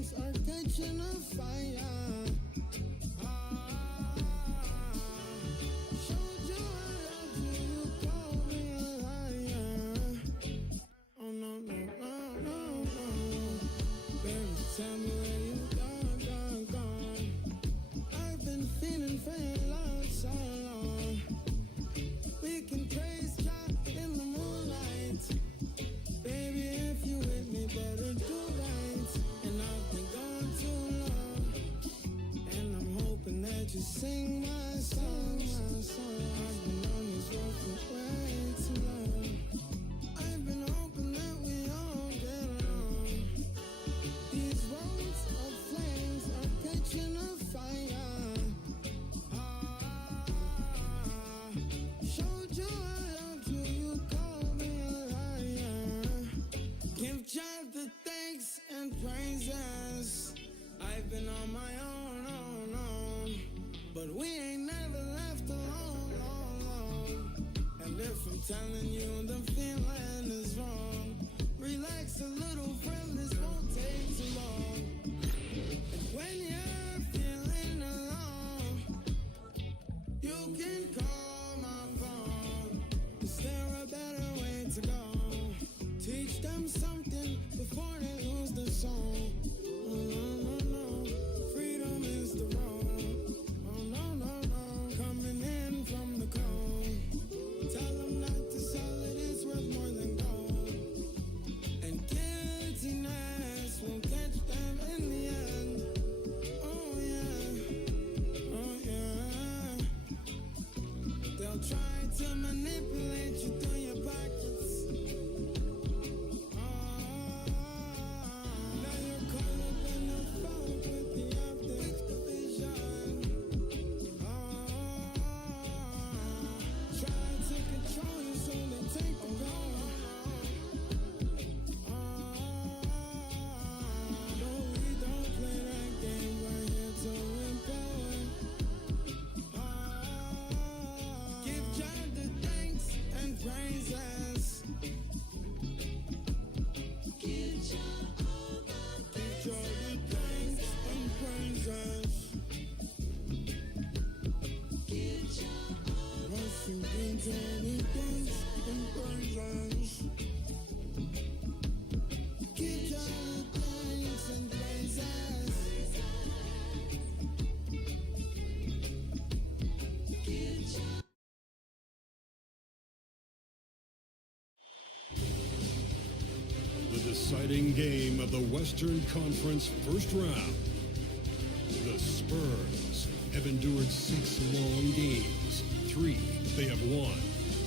flames are catching a fire. Showed you I loved you, you called me a liar. Oh no, no, no, no, no. Baby, tell me where you gone. I've been feeling for your love so long. We can praise God in the moonlight. Baby, if you with me, better do right. And I've been gone too long, and I'm hoping that you sing my song, my song. I've been on this road for way too long. I've been hoping that we all get along. These roads of flames are catching a fire. Showed you I loved you, you called me a liar. Give God the thanks and praises. I've been on my own, but we ain't never left alone, long. And if I'm telling you the feeling is wrong, relax a little, friend, this won't take too long. And when you're feeling alone, you can call my phone. Is there a better way to go? Teach them something before they lose the song. Oh, no, no, no. Freedom is the road. Oh, no, no, no. Coming in from the cold. Tell them not to sell it, it's worth more than gold. And guiltiness will catch them in the end. Oh, yeah. Oh, yeah. They'll try to manipulate you through your pockets. Now you're caught up in the fog with the optics division. Try to control you so they take the power. No, we don't play that game. We're here to empower. Give God the thanks and praises. Give God all the thanks and praises. Rushing into the thanks and praises. Give God the thanks and praises. The deciding game of the Western Conference first round. The Spurs have endured 6 long games. 3 they have won,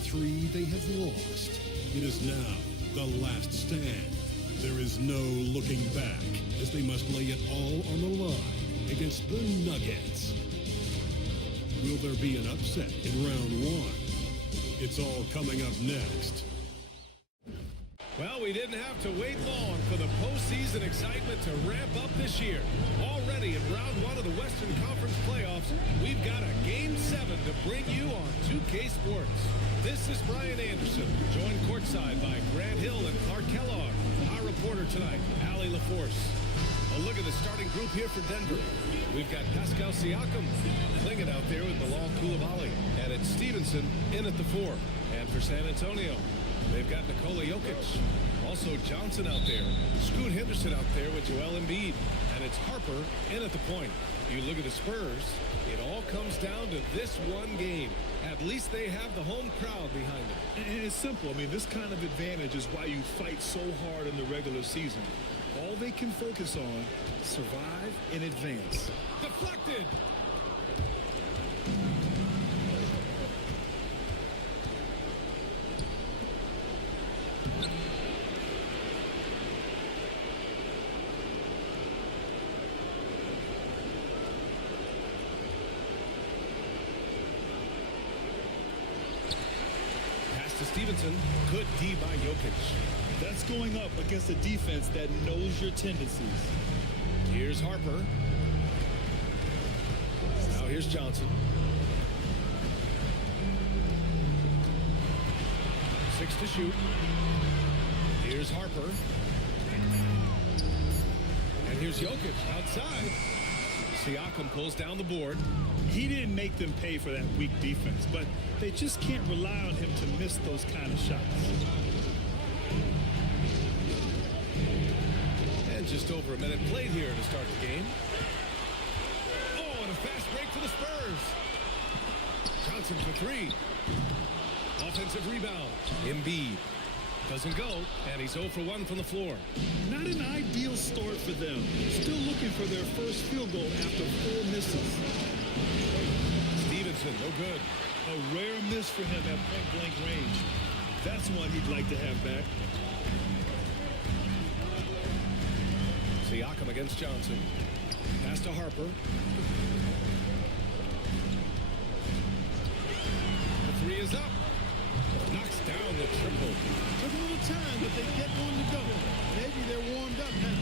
3 they have lost. It is now the last stand. There is no looking back as they must lay it all on the line against the Nuggets. Will there be an upset in round 1? It's all coming up next. Well, we didn't have to wait long for the postseason excitement to ramp up this year. Already in round 1 of the Western Conference playoffs, we've got a Game 7 to bring you on 2K Sports. This is Brian Anderson, joined courtside by Grant Hill and Clark Kellogg. Our reporter tonight, Allie LaForce. A look at the starting group here for Denver. We've got Pascal Siakam clinging out there with Bilal Coulibaly. And it's Stevenson in at the 4. And for San Antonio, they've got Nikola Jokic. Also Johnson out there. Scoot Henderson out there with Joel Embiid. And it's Harper in at the point. You look at the Spurs, it all comes down to this one game. At least they have the home crowd behind them. And it's simple. I mean, this kind of advantage is why you fight so hard in the regular season. All they can focus on, survive and advance. Deflected! Stevenson, good D by Jokic. That's going up against a defense that knows your tendencies. Here's Harper. Now here's Johnson. 6 to shoot. Here's Harper. And here's Jokic outside. Siakam pulls down the board. He didn't make them pay for that weak defense, but they just can't rely on him to miss those kind of shots. And just over a minute played here to start the game. Oh, and a fast break for the Spurs. Johnson for three. Offensive rebound. Embiid. Doesn't go, and he's 0 for 1 from the floor. Not an ideal start for them. Still looking for their first field goal after 4 misses. Stevenson, no good. A rare miss for him at point-blank range. That's one he'd like to have back. Siakam against Johnson. Pass to Harper. The three is up. Knocks down the triple. Took a little time, but they get one to go. Maybe they're warmed up now.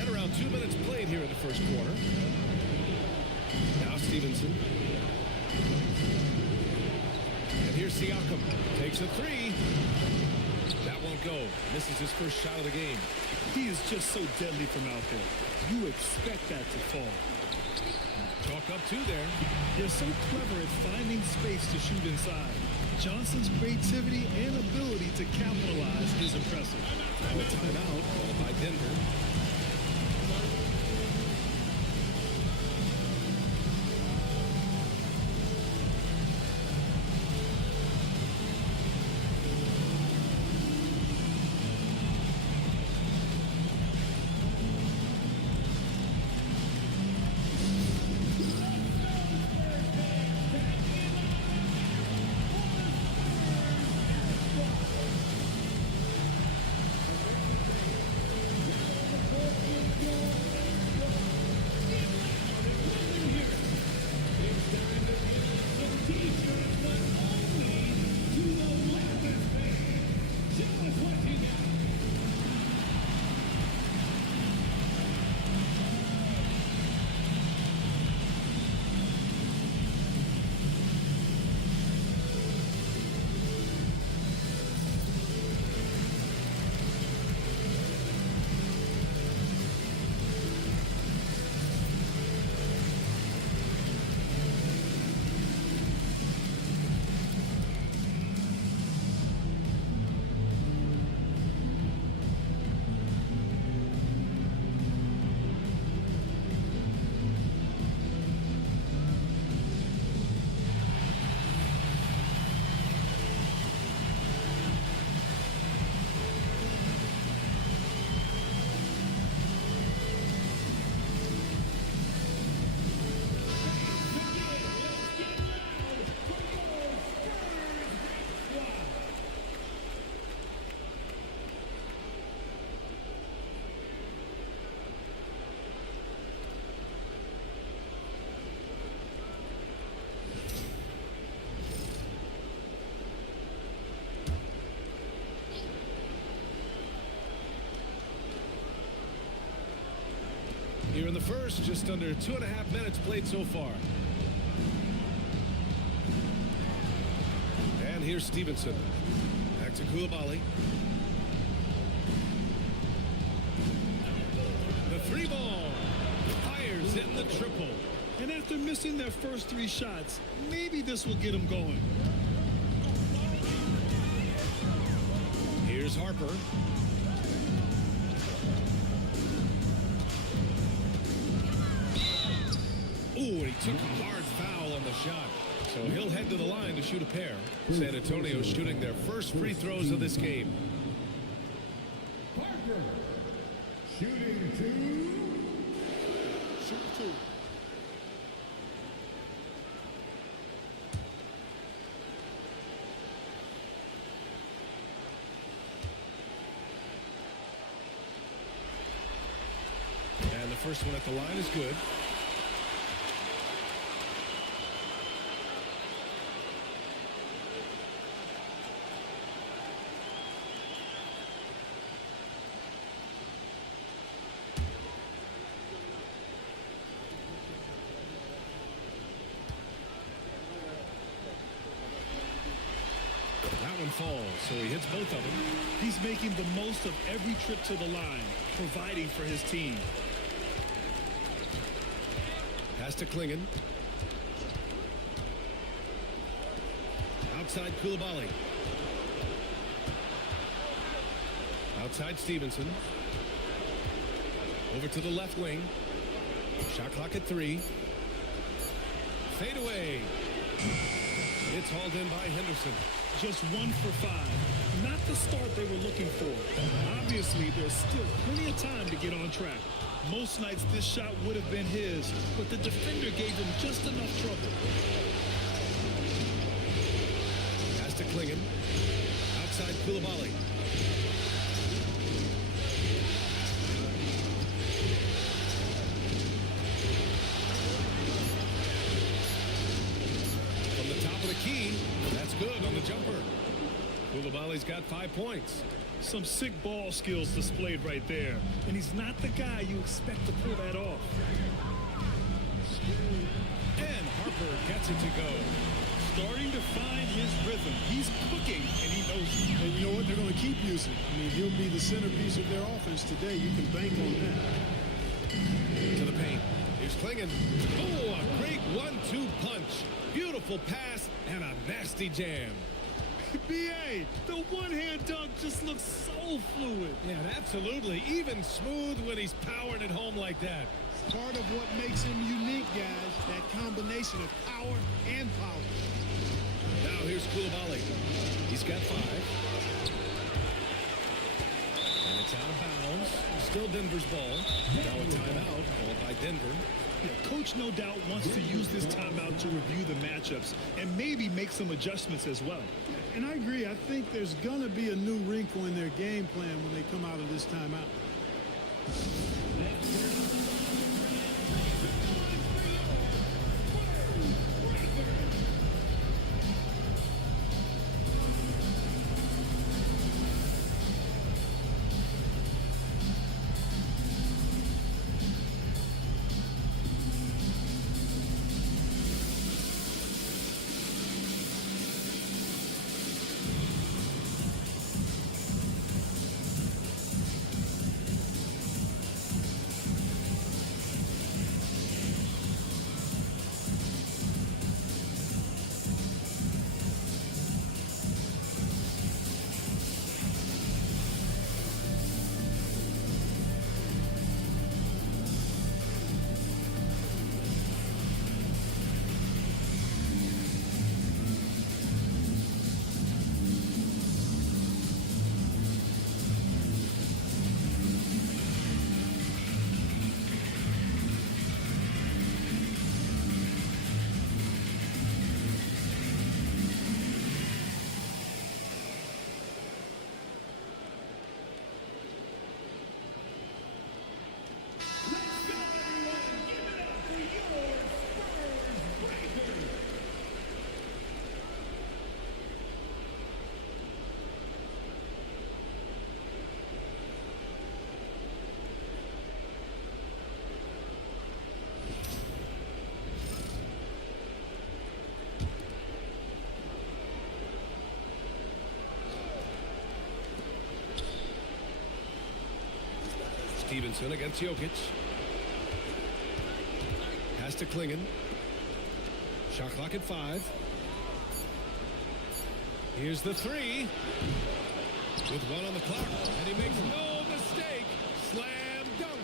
And around 2 minutes played here in the first quarter. Now Stevenson. And here's Siakam. Takes a three. That won't go. Misses his first shot of the game. He is just so deadly from out there. You expect that to fall. Chalk up two there. They're so clever at finding space to shoot inside. Johnson's creativity and ability to capitalize is impressive. Now a timeout called by Denver. Here in the first, just under 2.5 minutes played so far. And here's Stevenson. Back to Koulibaly. The three ball. Fires in the triple. And after missing their first 3 shots, maybe this will get them going. Here's Harper. Oh, and he took a hard foul on the shot. So he'll head to the line to shoot a pair. San Antonio shooting their first free throws of this game. Parker, shooting 2. Shoot 2. And the first one at the line is good. one falls, so he hits both of them. He's making the most of every trip to the line, providing for his team. Pass to Klingon. Outside Koulibaly. Outside Stevenson. Over to the left wing. Shot clock at 3. Fade away. It's hauled in by Henderson. Just 1 for 5. Not the start they were looking for. Obviously, there's still plenty of time to get on track. Most nights this shot would have been his, but the defender gave him just enough trouble. Pass to Klingon. Outside Koulibaly. From the top of the key, that's good on the jumper. Koulibaly's got 5 points. Some sick ball skills displayed right there, and he's not the guy you expect to pull that off. And Harper gets it to go. Starting to find his rhythm. He's cooking, and he knows it. And you know what? They're going to keep using. I mean, he'll be the centerpiece of their offense today. You can bank on that. To the paint. Here's Klingon. Oh, a great 1-2 punch. Beautiful pass and a nasty jam. B.A., the one-hand dunk just looks so fluid. Yeah, absolutely. Even smooth when he's powering it home like that. Part of what makes him unique, guys, that combination of power and power. Now here's Koulibaly. He's got 5. And it's out of bounds. Still Denver's ball. Now a timeout called by Denver. Yeah, Coach no doubt wants to use this timeout to review the matchups and maybe make some adjustments as well. And I agree. I think there's going to be a new wrinkle in their game plan when they come out of this timeout. Stevenson against Jokic. Pass to Klingon. Shot clock at 5. Here's the 3. With 1 on the clock. And he makes no mistake. Slam dunk.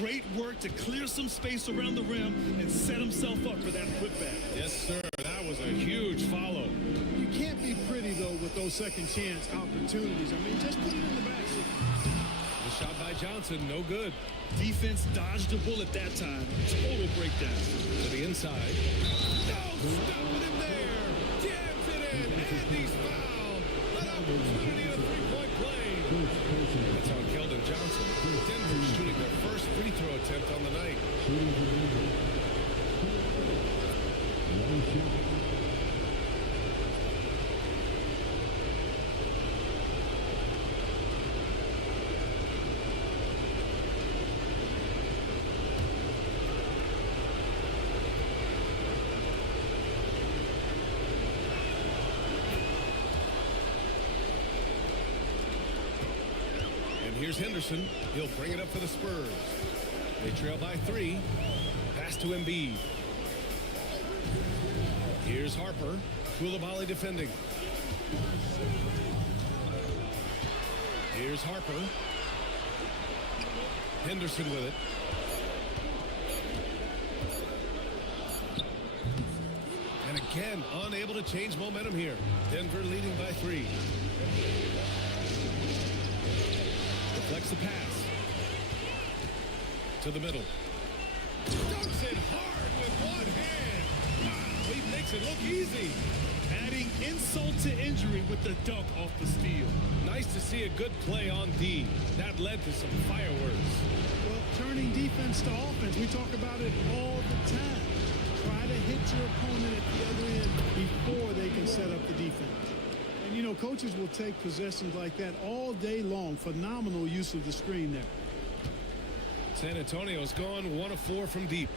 Great work to clear some space around the rim and set himself up for that putback. Yes, sir. That was a huge follow. You can't be pretty, though, with those second chance opportunities. I mean, just put it in the basket. The shot by Johnson, no good. Defense dodged a bullet that time. Total breakdown. To the inside. No, stop with him there. Jams it in, and he's fouled. An opportunity at a three-point play. That's on Keldon Johnson. Denver shooting their first free throw attempt on the night. Here's Henderson. He'll bring it up for the Spurs. They trail by 3. Pass to Embiid. Here's Harper. Koulibaly defending. Here's Harper. Henderson with it. And again, unable to change momentum here. Denver leading by 3. Deflects the pass. To the middle. Dunks it hard with one hand. Wow, he makes it look easy. Adding insult to injury with the dunk off the steal. Nice to see a good play on D. That led to some fireworks. Well, turning defense to offense, we talk about it all the time. Try to hit your opponent at the other end before they can set up the defense. And, you know, coaches will take possessions like that all day long. Phenomenal use of the screen there. San Antonio's gone 1 of 4 from deep.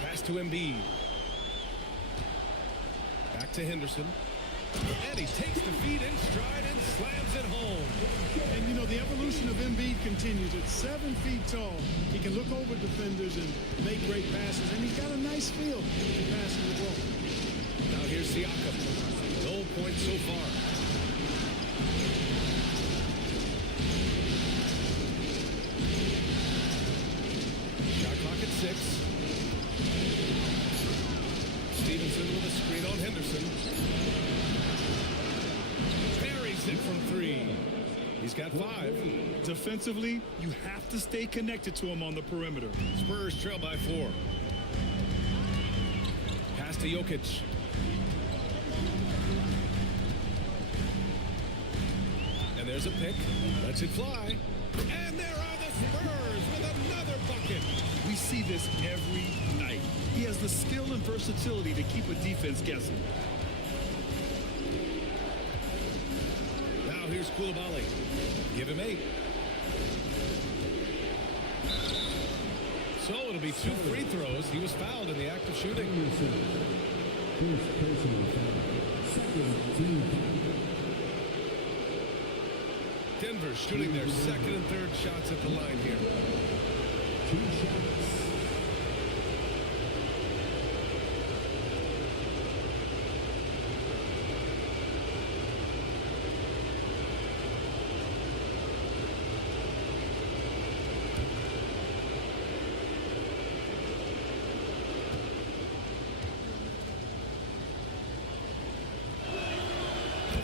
Pass to Embiid. Back to Henderson. And he takes the feed in stride and slams it home. And, you know, the evolution of Embiid continues. At 7 feet tall, he can look over defenders and make great passes. And he's got a nice feel for passing the ball. Now here's Siakam. No points so far. Shot clock at 6. Stevenson with a screen on Henderson. Buries it from 3. He's got 5. Defensively, you have to stay connected to him on the perimeter. Spurs trail by 4. Pass to Jokic. And there's a pick. Lets it fly. And there are the Spurs with another bucket. We see this every night. He has the skill and versatility to keep a defense guessing. Now here's Koulibaly. Give him 8. So it'll be 2 free throws. He was fouled in the act of shooting. First personal foul. Second team foul. Denver shooting their second and third shots at the line here. 2 shots.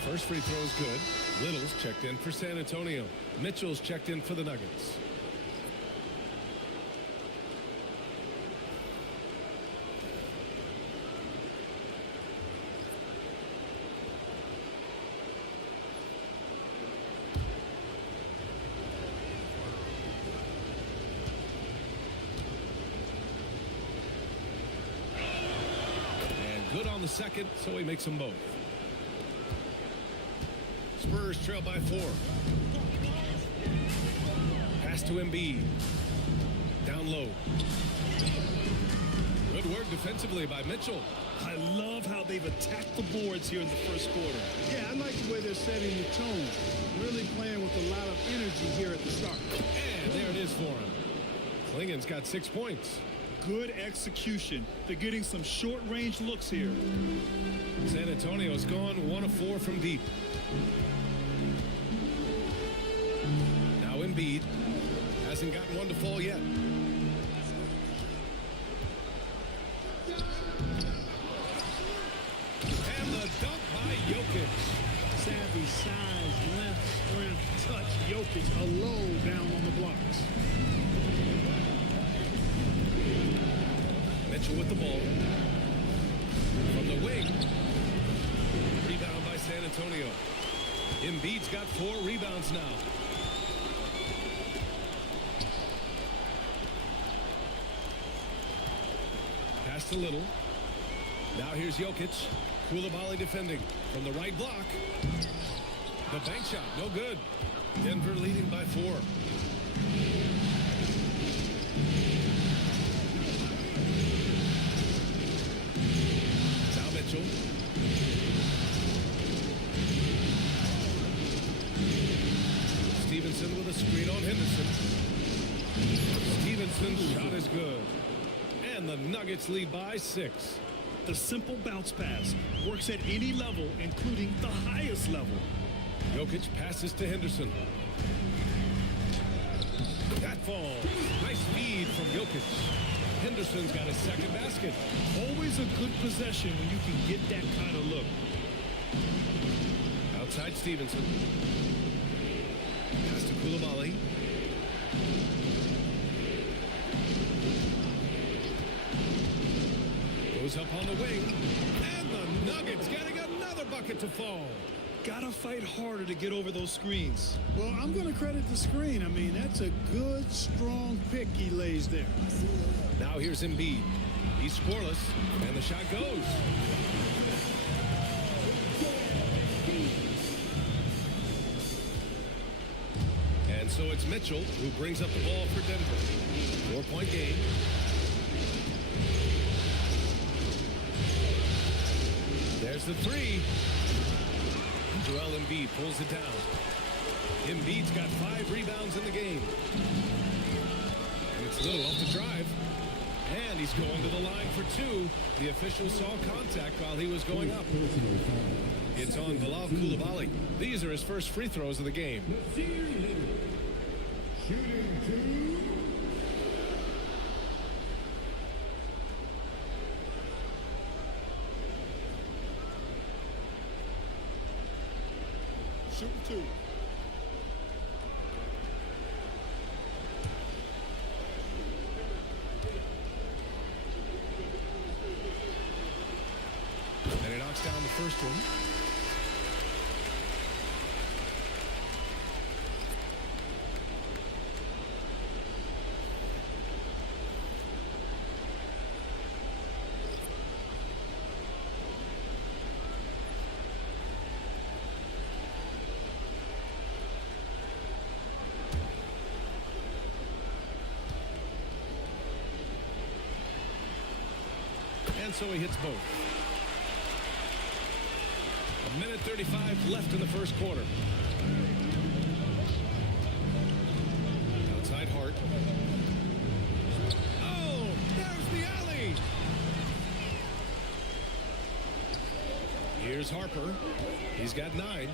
First free throw is good. Little's checked in for San Antonio. Mitchell's checked in for the Nuggets. And good on the second, so he makes them both. Spurs trail by 4. Pass to Embiid. Down low. Good work defensively by Mitchell. I love how they've attacked the boards here in the first quarter. Yeah, I like the way they're setting the tone. Really playing with a lot of energy here at the start. And there it is for him. Klingen's got 6 points. Good execution. They're getting some short-range looks here. San Antonio's gone 1 of 4 from deep. Now Embiid hasn't gotten one to fall yet. And the dunk by Jokic. Savvy, size, length, strength, touch. Jokic alone down on the blocks. Mitchell with the ball. From the wing. Rebound by San Antonio. Embiid's got 4 rebounds now. Pass to Little. Now here's Jokic. Koulibaly defending from the right block. The bank shot, no good. Denver leading by 4. Now Mitchell. Stevenson with a screen on Henderson. Stevenson's shot is good. And the Nuggets lead by 6. The simple bounce pass works at any level, including the highest level. Jokic passes to Henderson. That falls. Nice feed from Jokic. Henderson's got his second basket. Always a good possession when you can get that kind of look. Outside Stevenson. Pass to Koulibaly. Goes up on the wing. And the Nuggets getting another bucket to fall. Gotta fight harder to get over those screens. Well, I'm going to credit the screen. I mean, that's a good, strong pick he lays there. Now here's Embiid. He's scoreless, and the shot goes. And so it's Mitchell who brings up the ball for Denver. 4-point game. There's the three. Joel Embiid pulls it down. Embiid's got 5 rebounds in the game. And it's Little off the drive. And he's going to the line for 2. The official saw contact while he was going up. It's on Bilal Koulibaly. These are his first free throws of the game. Shooting 2. Shooting 2. And he knocks down the first one. And so he hits both. 1:35 left in the first quarter. Outside Hart. Oh, there's the alley. Here's Harper. He's got 9.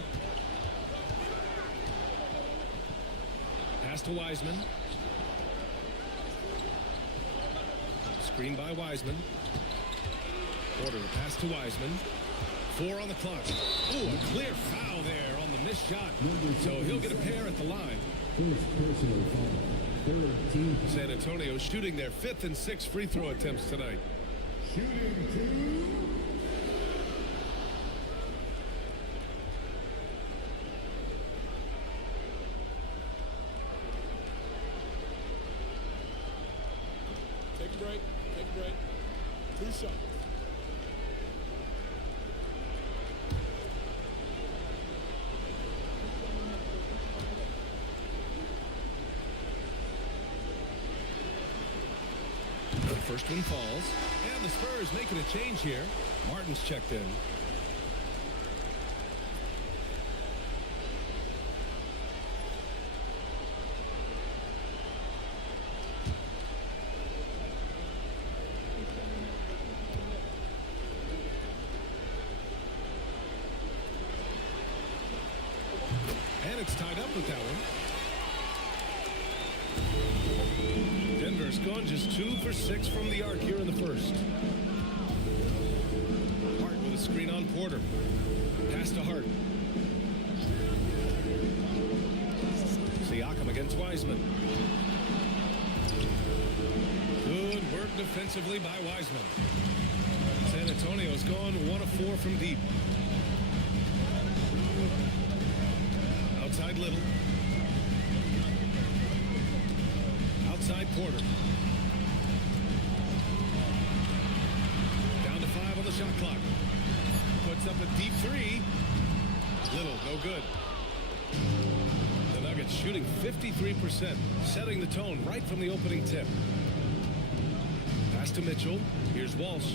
Pass to Wiseman. Screen by Wiseman. Porter, pass to Wiseman. 4 on the clock. Oh, a clear foul there on the missed shot. So he'll get a pair at the line. First personal foul. 13. San Antonio shooting their 5th and 6th free throw attempts tonight. Shooting 2. Take a break. Take a break. 2 shots. The first one falls. And the Spurs making a change here. Martin's checked in. And it's tied up with that one. Denver's gone just 2 for 6 from the arc here in the first. Hart with a screen on Porter. Pass to Hart. Siakam against Wiseman. Good work defensively by Wiseman. San Antonio's gone 1 of 4 from deep. Outside Little. Outside Porter. Down to 5 on the shot clock. Puts up a deep 3. Little, no good. The Nuggets shooting 53%, setting the tone right from the opening tip. Pass to Mitchell. Here's Walsh.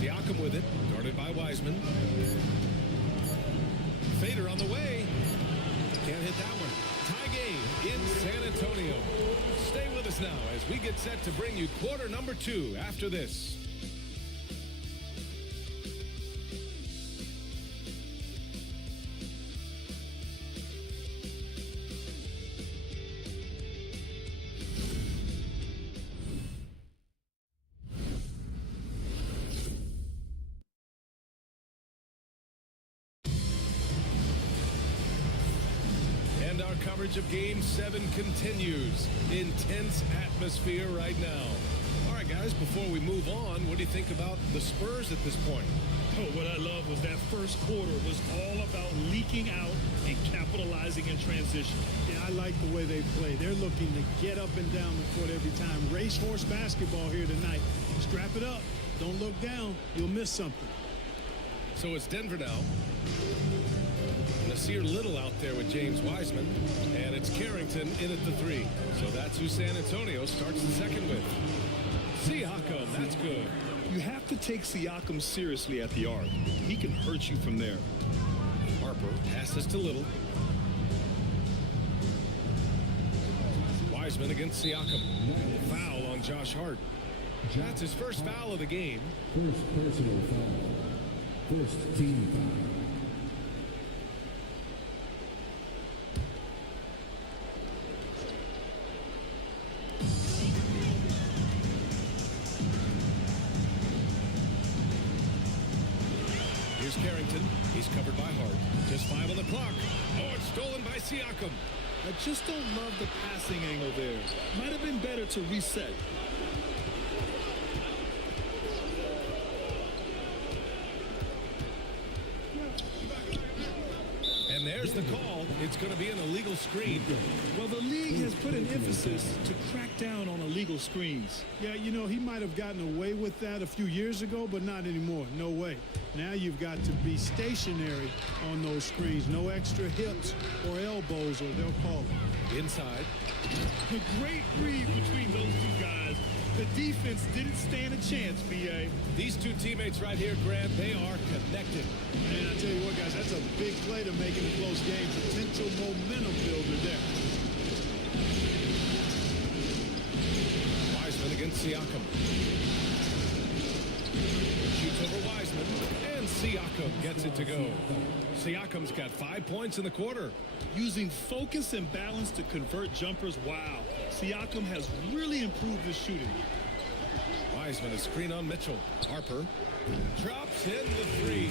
Siakam with it. Guarded by Wiseman. Fader on the way. Can't hit that one. Tie game in San Antonio. Stay with us now as we get set to bring you quarter number 2 after this. And our coverage of Game 7 continues. Intense atmosphere right now. All right, guys, before we move on, what do you think about the Spurs at this point? Oh, what I love was that first quarter was all about leaking out and capitalizing in transition. Yeah, I like the way they play. They're looking to get up and down the court every time. Racehorse basketball here tonight. Strap it up. Don't look down. You'll miss something. So it's Denver now. Nasir Little out there with James Wiseman. And it's Carrington in at the 3. So that's who San Antonio starts the second with. Siakam, that's good. You have to take Siakam seriously at the arc. He can hurt you from there. Harper passes to Little. Wiseman against Siakam. Foul on Josh Hart. That's his first foul of the game. First personal foul. First team foul. Here's Carrington. He's covered by Hart. Just 5 on the clock. Oh, it's stolen by Siakam. I just don't love the passing angle there. Might have been better to reset. And there's the call. It's going to be an illegal screen. Well, the league has put an emphasis to crack down on illegal screens. Yeah, you know, he might have gotten away with that a few years ago, but not anymore. No way. Now you've got to be stationary on those screens. No extra hips or elbows, or they'll call it. Inside. A great read between those two guys. The defense didn't stand a chance, B.A. These two teammates right here, Grant, they are connected. And I tell you what, guys, that's a big play to make in a close game. Potential momentum builder there. Wiseman against Siakam. Shoots over Wiseman, and Siakam gets it to go. Siakam's got 5 points in the quarter. Using focus and balance to convert jumpers, wow. Siakam has really improved his shooting. Wiseman, a screen on Mitchell. Harper drops in the 3.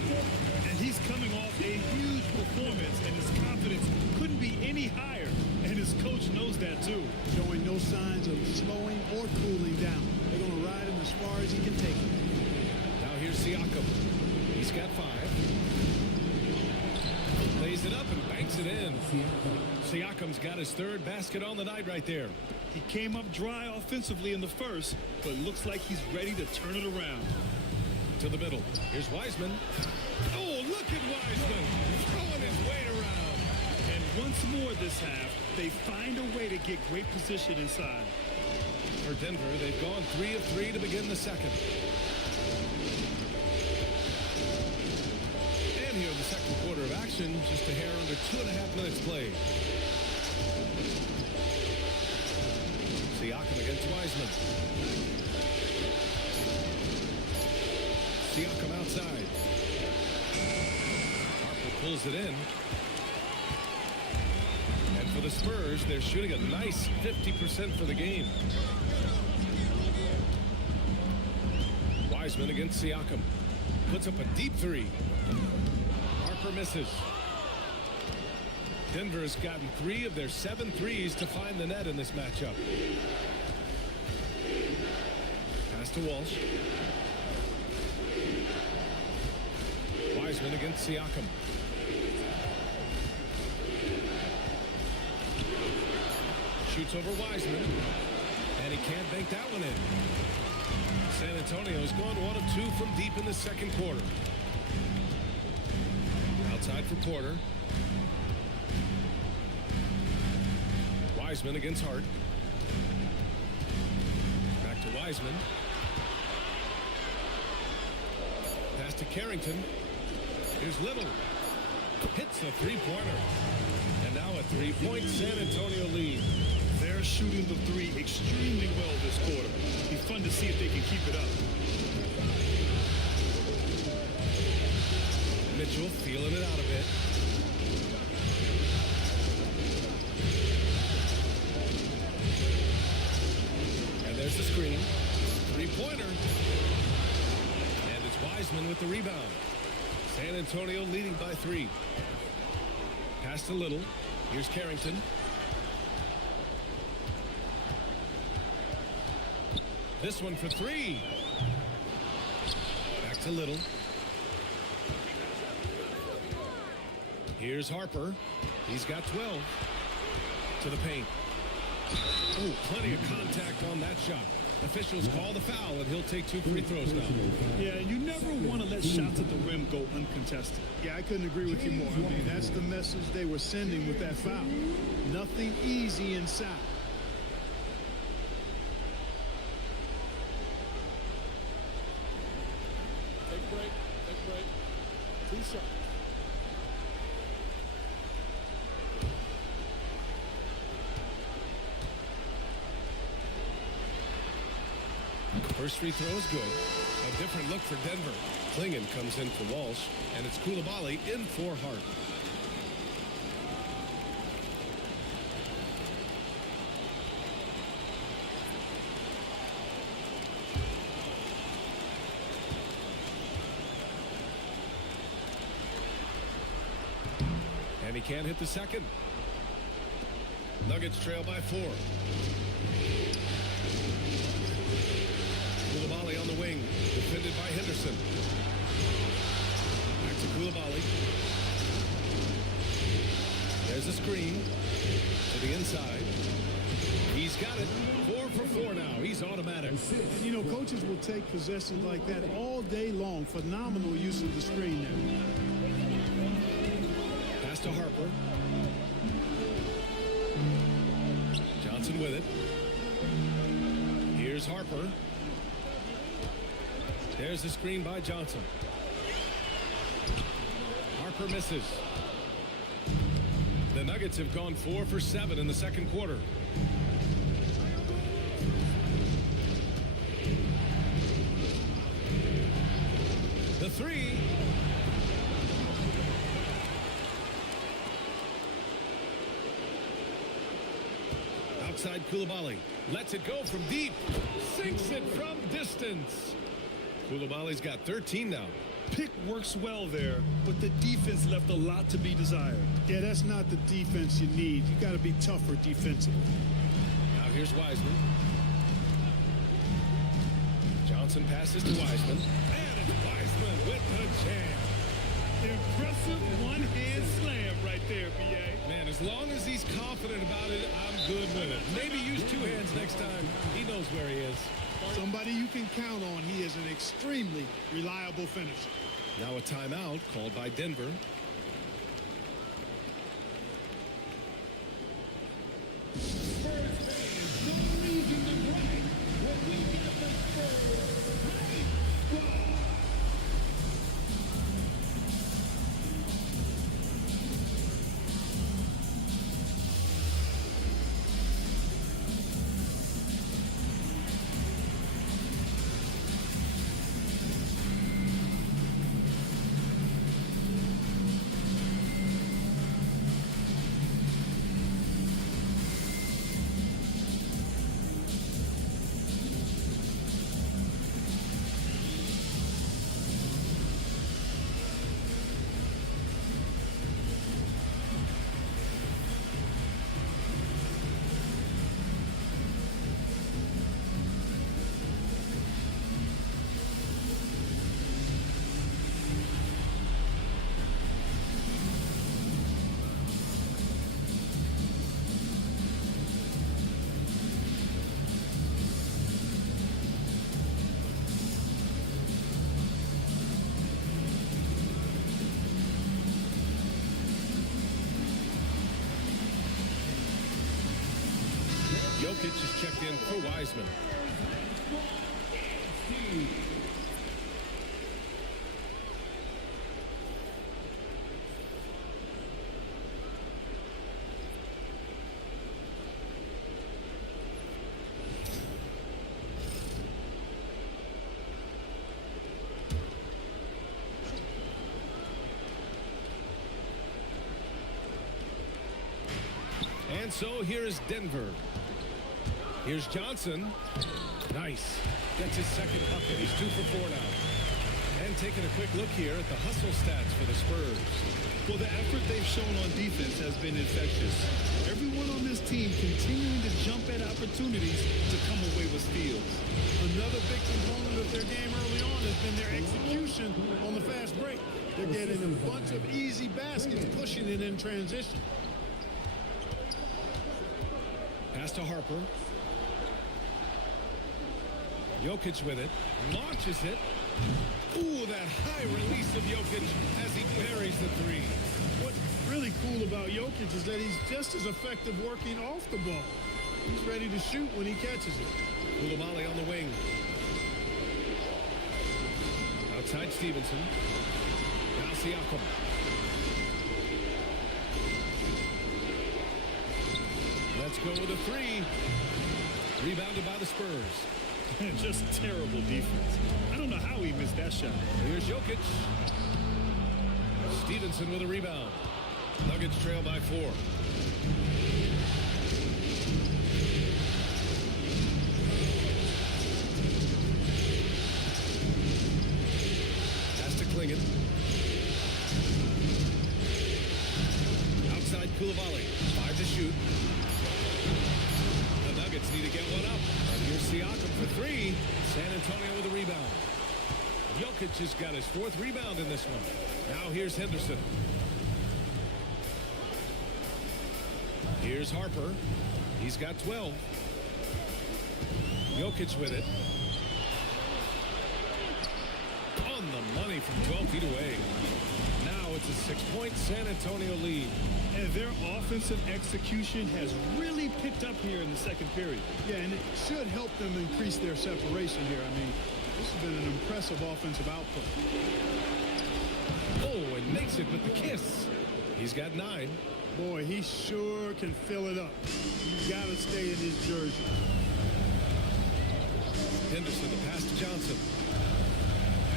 And he's coming off a huge performance, and his confidence couldn't be any higher. And his coach knows that, too. Showing no signs of slowing or cooling down. They're going to ride him as far as he can take him. Now here's Siakam. He's got 5. Lays it up and banks it in. Siakam's got his 3rd basket on the night right there. He came up dry offensively in the first, but looks like he's ready to turn it around. To the middle. Here's Wiseman. Oh, look at Wiseman throwing his weight around. And once more this half, they find a way to get great position inside. For Denver, they've gone 3 of 3 to begin the second. And here in the second quarter of action, just a hair under 2.5 minutes played. Siakam against Wiseman. Siakam outside. Harper pulls it in. And for the Spurs, they're shooting a nice 50% for the game. Wiseman against Siakam. Puts up a deep 3. Harper misses. Denver has gotten 3 of their 7 threes to find the net in this matchup. Pass to Walsh. Wiseman against Siakam. Shoots over Wiseman. And he can't bank that one in. San Antonio's gone 1 of 2 from deep in the second quarter. Outside for Porter. Wiseman against Hart. Back to Wiseman. Pass to Carrington. Here's Little. Hits a three-pointer. And now a 3-point San Antonio lead. They're shooting the three extremely well this quarter. Be fun to see if they can keep it up. Mitchell feeling it out a bit. And there's the screen. Three-pointer. And it's Wiseman with the rebound. San Antonio leading by 3. Pass to Little. Here's Carrington. This one for 3. Back to Little. Here's Harper. He's got 12. To the paint. Oh, plenty of contact on that shot. Officials call the foul, and he'll take 2 free throws now. Yeah, you never want to let shots at the rim go uncontested. Yeah, I couldn't agree with you more. I mean, that's the message they were sending with that foul. Nothing easy inside. Take a break. Take a break. 2 shots. First free throw is good. A different look for Denver. Klingon comes in for Walsh, and it's Coulibaly in for Hart. And he can't hit the second. Nuggets trail by 4. Coulibaly on the wing, defended by Henderson. Back to Coulibaly. There's a screen to the inside. He's got it. 4 for 4 now. He's automatic. And, you know, coaches will take possessions like that all day long. Phenomenal use of the screen there. Pass to Harper. Johnson with it. Here's Harper. There's the screen by Johnson. Harper misses. The Nuggets have gone 4 for 7 in the second quarter. The 3. Outside Coulibaly. Lets it go from deep. Sinks it from distance. Coulibaly's got 13 now. Pick works well there, but the defense left a lot to be desired. Yeah, that's not the defense you need. You got to be tougher defensively. Now here's Wiseman. Johnson passes to Wiseman. And it's Wiseman with the jam. Impressive one-hand slam right there, B.A. Man, as long as he's confident about it, I'm good with it. Maybe use 2 hands next time. He knows where he is. Somebody you can count on. He is an extremely reliable finisher. Now a timeout called by Denver. Jokic is checked in for Wiseman. And so here's Denver. Here's Johnson. Nice. Gets his second bucket. He's 2 for 4 now. And taking a quick look here at the hustle stats for the Spurs. Well, the effort they've shown on defense has been infectious. Everyone on this team continuing to jump at opportunities to come away with steals. Another big component of their game early on has been their execution on the fast break. They're getting a bunch of easy baskets, pushing it in transition. Pass to Harper. Jokic with it. Launches it. Ooh, that high release of Jokic as he buries the three. What's really cool about Jokic is that he's just as effective working off the ball. He's ready to shoot when he catches it. Koulibaly on the wing. Outside Stevenson. Now Siakam. Let's go with a three. Rebounded by the Spurs. Just terrible defense. I don't know how he missed that shot. Here's Jokic. Stevenson with a rebound. Nuggets trail by 4. Pass to Klingon. Outside Koulibaly. 5 to shoot. The Nuggets need to get one up. And here's Siakam for 3. San Antonio with a rebound. Jokic has got his 4th rebound in this one. Now here's Henderson. Here's Harper. He's got 12. Jokic with it. On the money from 12 feet away. Now it's a 6-point San Antonio lead. And their offensive execution has really picked up here in the second period. Yeah, and it should help them increase their separation here. I mean, this has been an impressive offensive output. Oh, and makes it with the kiss. He's got 9. Boy, he sure can fill it up. He's got to stay in his jersey. Henderson, the pass to Johnson.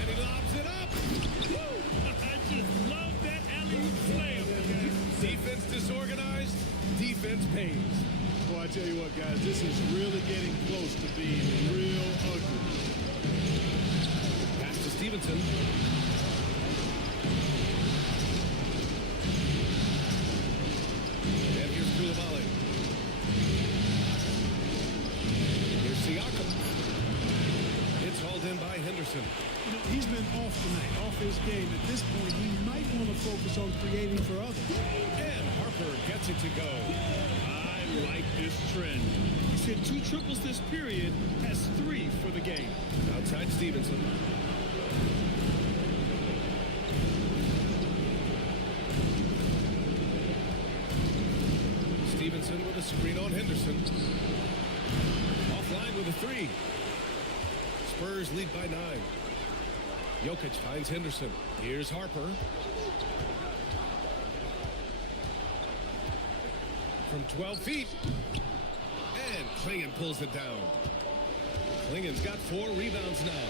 And he lobs it up. Woo! I just love that alley-oop slam. Defense disorganized. Defense pays. Boy, I tell you what, guys, this is really getting close to being real ugly. Pass to Stevenson. And here's Koulibaly. Here's Siakam. It's hauled in by Henderson. You know, he's been off tonight, off his game. At this point, he might want to focus on creating for others. And Harper gets it to go. I like this trend. He's hit 2 triples this period, has 3 for the game. Outside Stevenson. Stevenson with a screen on Henderson. Offline with a 3. Spurs lead by 9. Jokic finds Henderson. Here's Harper. From 12 feet. And Klingon pulls it down. Klingon's got 4 rebounds now.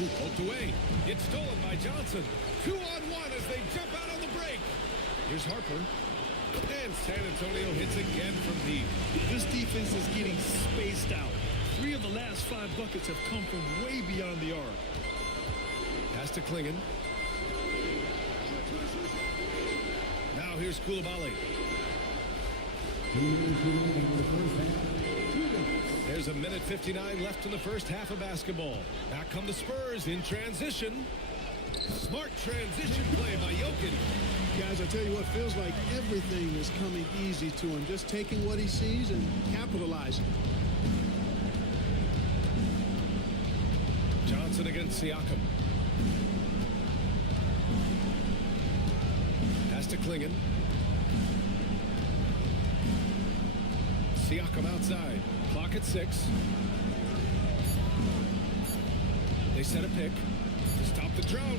Ooh, poked away. It's stolen by Johnson. 2-on-1 as they jump out on the break. Here's Harper. And San Antonio hits again from deep. This defense is getting spaced out. 3 of the last 5 buckets have come from way beyond the arc. Pass to Klingon. Now here's Koulibaly. There's a minute 59 left in the first half of basketball. Back come the Spurs in transition. Smart transition play by Jokic. Guys, I tell you what, feels like everything is coming easy to him. Just taking what he sees and capitalizing. Johnson against Siakam. Pass to Klingon. Siakam outside. Clock at 6. They set a pick to stop the drought.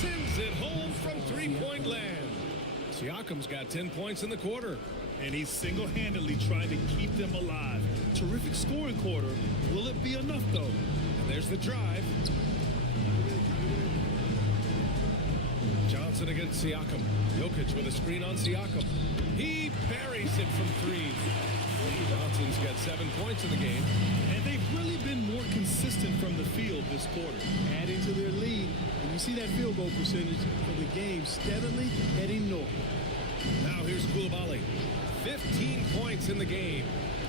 Sends it home from three-point land. Siakam's got 10 points in the quarter. And he's single-handedly trying to keep them alive. Terrific scoring quarter. Will it be enough, though? And there's the drive. Johnson Johnson against Siakam. Jokic with a screen on Siakam. He buries it from three. Johnson's got 7 points in the game. And they've really been more consistent from the field this quarter. Adding to their lead, and you see that field goal percentage for the game steadily heading north. Now here's Koulibaly. 15 points in the game.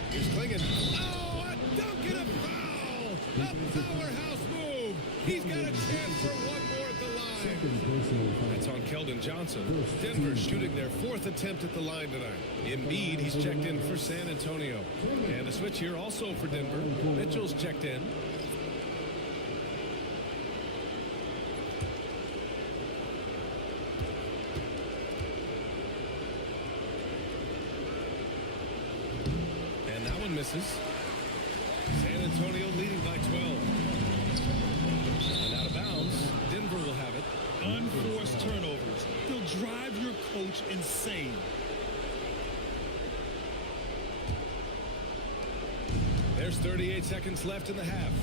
Here's Klingon. Oh, a dunk and a foul! A powerhouse move! He's got a chance for one more at the line. That's on Keldon Johnson. Denver shooting their 4th attempt at the line tonight. Embiid, he's checked in for San Antonio. And a switch here also for Denver. Mitchell's checked in. And that one misses. San Antonio leading by 12. And out of bounds, Denver will have it. Unforced turnovers. They'll drive your coach insane. There's 38 seconds left in the half.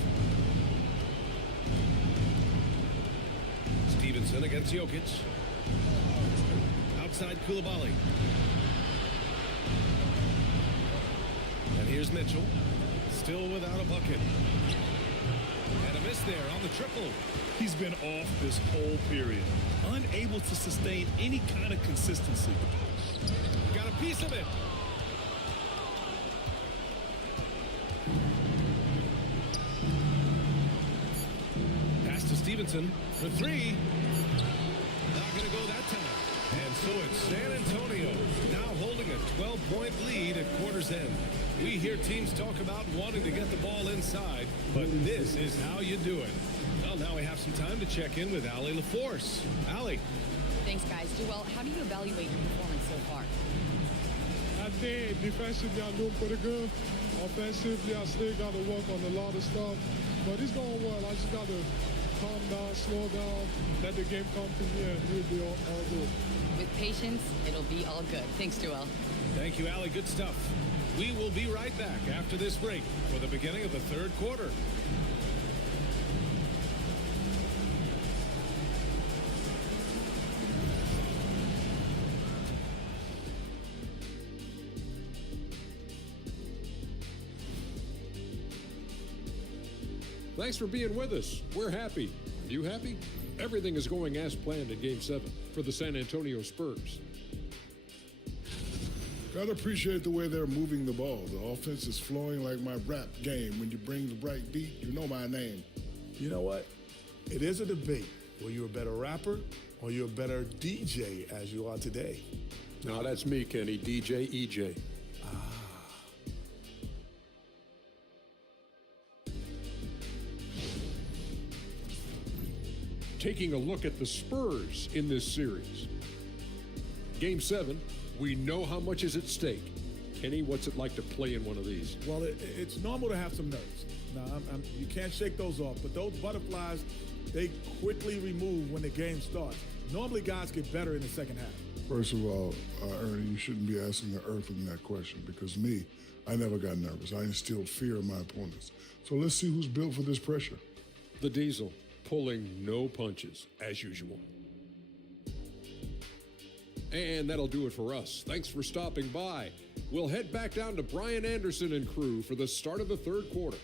Stevenson against Jokic. Outside Koulibaly. And here's Mitchell. Still without a bucket. And a miss there on the triple. He's been off this whole period. Unable to sustain any kind of consistency. Got a piece of it. Pass to Stevenson for three. Not going to go that time. And so it's San Antonio now holding a 12-point lead at quarter's end. We hear teams talk about wanting to get the ball inside, but this is how you do it. Well, now we have some time to check in with Allie LaForce. Allie. Thanks, guys. Duell, how do you evaluate your performance so far? I think defensively I'm doing pretty good. Offensively, I still got to work on a lot of stuff. But it's going well. I just got to calm down, slow down, let the game come to me, and we'll be all good. With patience, it'll be all good. Thanks, Duell. Thank you, Allie. Good stuff. We will be right back after this break for the beginning of the third quarter. Thanks for being with us. We're happy. Are you happy? Everything is going as planned in Game 7 for the San Antonio Spurs. Gotta appreciate the way they're moving the ball. The offense is flowing like my rap game. When you bring the right beat, you know my name. You know what? It is a debate. Were you a better rapper or you're a better DJ as you are today? No, that's me, Kenny. DJ EJ. Taking a look at the Spurs in this series. Game 7, we know how much is at stake. Kenny, what's it like to play in one of these? Well, it's normal to have some nerves. Now, you can't shake those off, but those butterflies, they quickly remove when the game starts. Normally, guys get better in the second half. First of all, Ernie, you shouldn't be asking the Earthling that question because me, I never got nervous. I instilled fear in my opponents. So let's see who's built for this pressure. The Diesel, pulling no punches, as usual. And that'll do it for us. Thanks for stopping by. We'll head back down to Brian Anderson and crew for the start of the third quarter.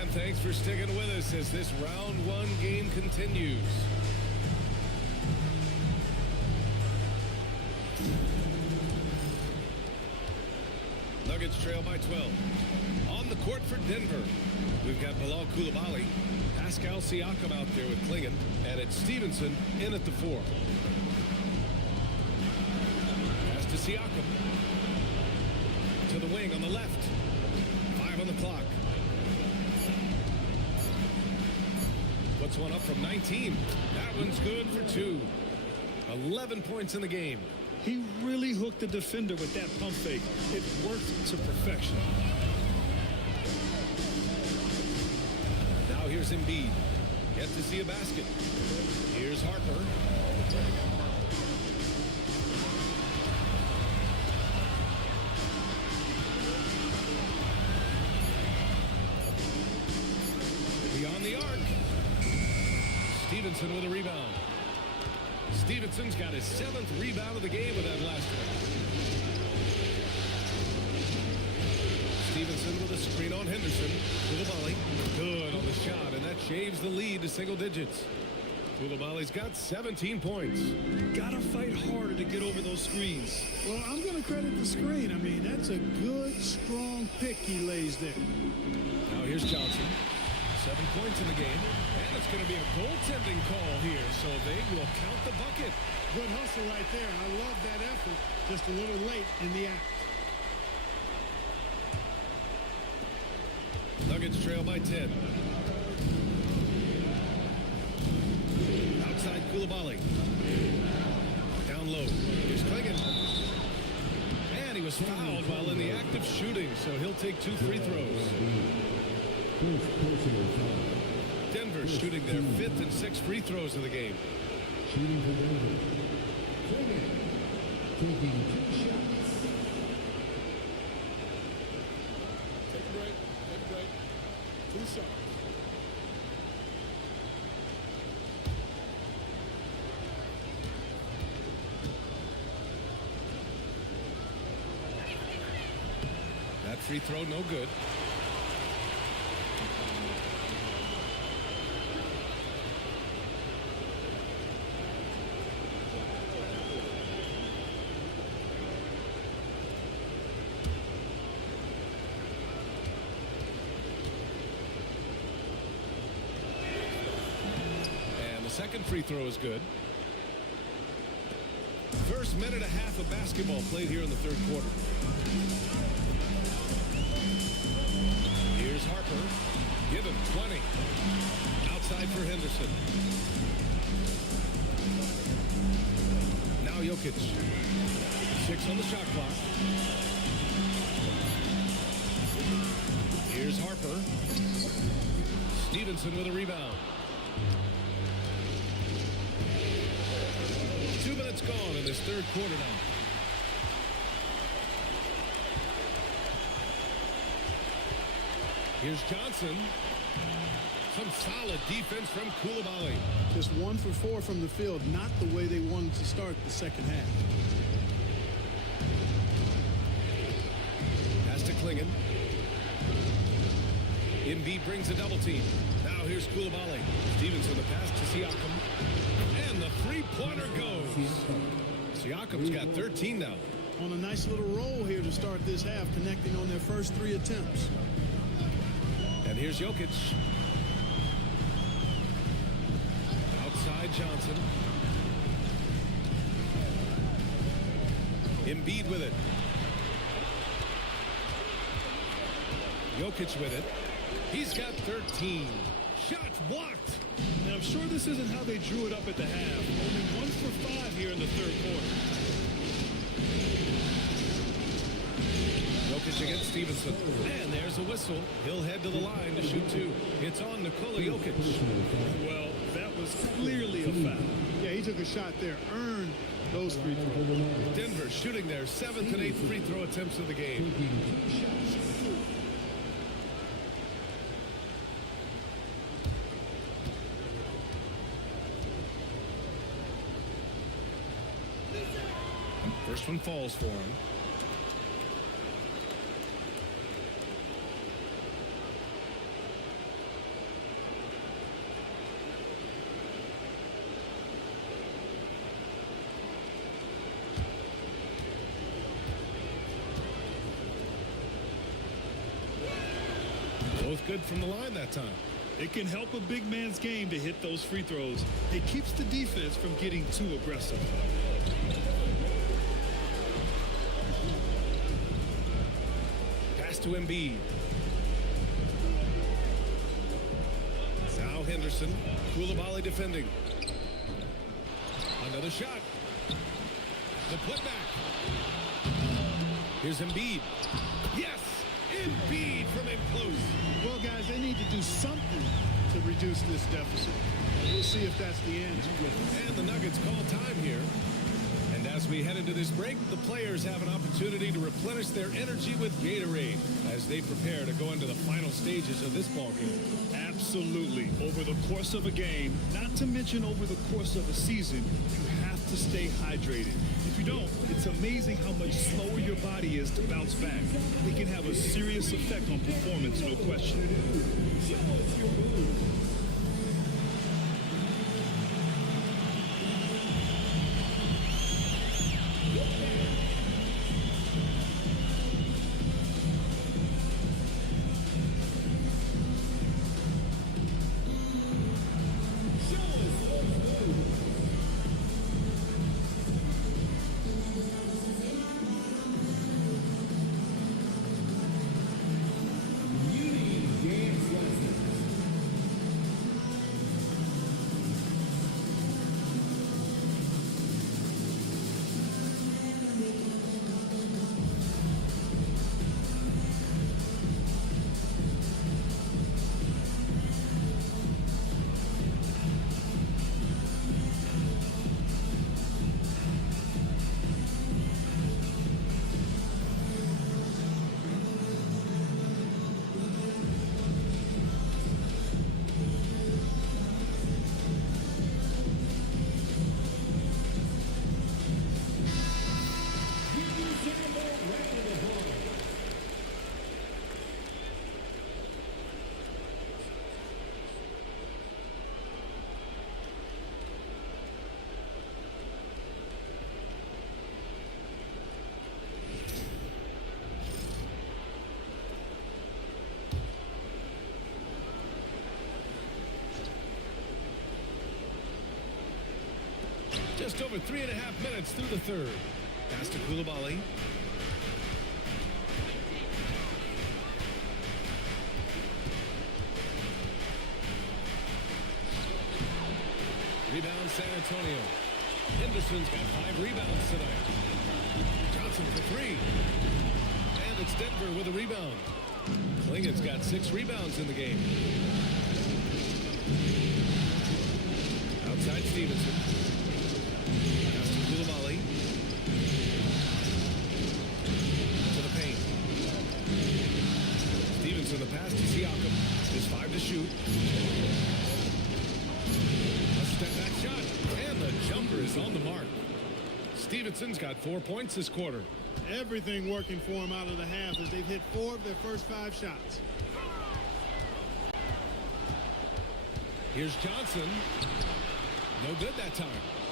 And thanks for sticking with us as this round one game continues. Nuggets trail by 12. On the court for Denver, we've got Bilal Koulibaly, Pascal Siakam out there with Klingon, and it's Stevenson in at the 4. Pass to Siakam. To the wing on the left. 5 on the clock. Puts one up from 19. That one's good for 2. 11 points in the game. He really hooked the defender with that pump fake. It worked to perfection. Now here's Embiid. Yet to see a basket. Here's Harper. Beyond the arc. Stevenson with a rebound. Stevenson's got his 7th rebound of the game with that last one. Stevenson with a screen on Henderson. Coulibaly good on the shot, and that shaves the lead to single digits. Coulibaly's got 17 points. Gotta fight harder to get over those screens. Well, I'm going to credit the screen. I mean, that's a good, strong pick he lays there. Now here's Johnson. 7 points in the game. And it's going to be a goaltending call here, so they will count the bucket. Good hustle right there. I love that effort. Just a little late in the act. Nuggets trail by 10. Outside Coulibaly. Down low. Here's Klingon. And he was fouled while in the act of shooting, so he'll take 2 free throws. Denver shooting their 5th and 6th free throws of the game. Shooting for Denver. Taking 2 shots. Take a break. Take a break. 2 shots. That free throw no good. Second free throw is good. First minute and a half of basketball played here in the 3rd quarter. Here's Harper. Give him 20. Outside for Henderson. Now Jokic. 6 on the shot clock. Here's Harper. Stevenson with a rebound. 2 minutes gone in this 3rd quarter now. Here's Johnson. Some solid defense from Coulibaly. Just 1 for 4 from the field. Not the way they wanted to start the second half. Pass to Klingon. Embiid brings a double team. Now here's Coulibaly. Stevenson the pass to Siakam. And the three-pointer goes. Siakam's got 13 now. On a nice little roll here to start this half, connecting on their first 3 attempts. And here's Jokic. Outside Johnson. Embiid with it. Jokic with it. He's got 13. Shots blocked. And I'm sure this isn't how they drew it up at the half. Only 1 for 5 here in the 3rd quarter. Jokic against Stevenson. And there's a whistle. He'll head to the line to shoot 2. It's on Nikola Jokic. Well, that was clearly a foul. Yeah, he took a shot there. Earned those free throws. Denver shooting their 7th and 8th free throw attempts of the game. First one falls for him. Both good from the line that time. It can help a big man's game to hit those free throws. It keeps the defense from getting too aggressive. Pass to Embiid. Now Henderson. Coulibaly defending. Another shot. The putback. Here's Embiid. Yes! Embiid from in close. Well, guys, they need to do something to reduce this deficit. We'll see if that's the end. And the Nuggets call time here. And as we head into this break, the players have an opportunity to replenish their energy with Gatorade as they prepare to go into the final stages of this ballgame. Absolutely. Over the course of a game, not to mention over the course of a season, you have to stay hydrated. If you don't, it's amazing how much slower your body is to bounce back. It can have a serious effect on performance, no question. Just over 3.5 minutes through the third. Pass to Koulibaly. Rebound San Antonio. Henderson's got 5 rebounds tonight. Johnson for 3. And it's Denver with a rebound. Klingen's got 6 rebounds in the game. Outside Stevenson. Pass to Koulibaly. To the paint. Stevenson the pass to Siakam. There's 5 to shoot. A step back shot. And the jumper is on the mark. Stevenson's got 4 points this quarter. Everything working for him out of the half as they've hit 4 of their first 5 shots. Here's Johnson. No good that time.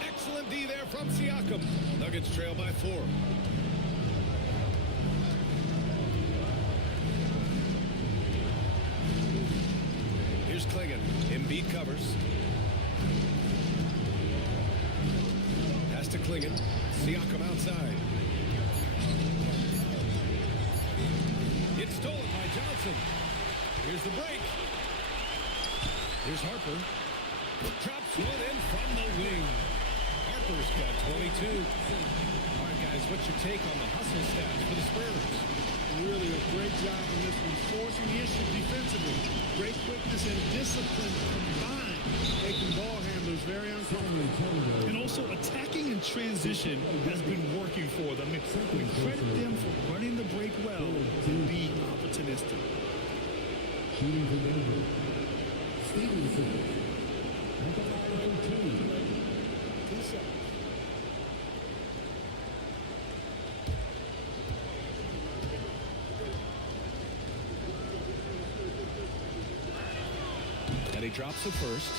Excellent D there from Siakam. Nuggets trail by 4. Here's Klingen. Embiid covers. Pass to Klingen. Siakam outside. It's stolen by Johnson. Here's the break. Here's Harper. Drops one in from the wing. Harper's got 22. All right, guys, what's your take on the hustle stats for the Spurs? Really a great job on this one, forcing the issue defensively. Great quickness and discipline combined, making ball handlers very uncomfortable. And also attacking in transition has been working for them. We credit them for running the break well and being opportunistic. Shooting for Denver. Stevenson. And he drops it first.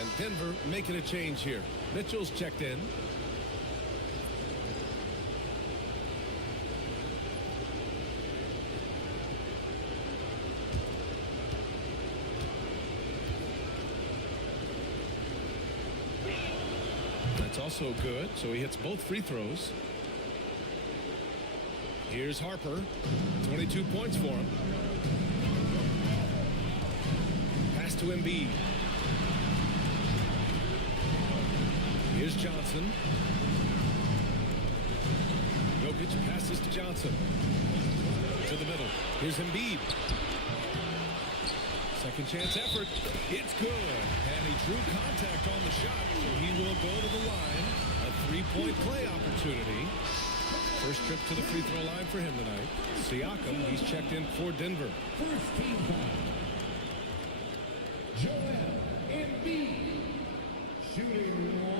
And Denver making a change here. Mitchell's checked in. That's also good, so he hits both free throws. Here's Harper. 22 points for him. Pass to Embiid. Here's Johnson. Jokic passes to Johnson. To the middle. Here's Embiid. Second chance effort. It's good. And he drew contact on the shot, so he will go to the line. A three-point play opportunity. First trip to the free throw line for him tonight. Siakam, he's checked in for Denver. First team foul. Joel Embiid. Shooting one.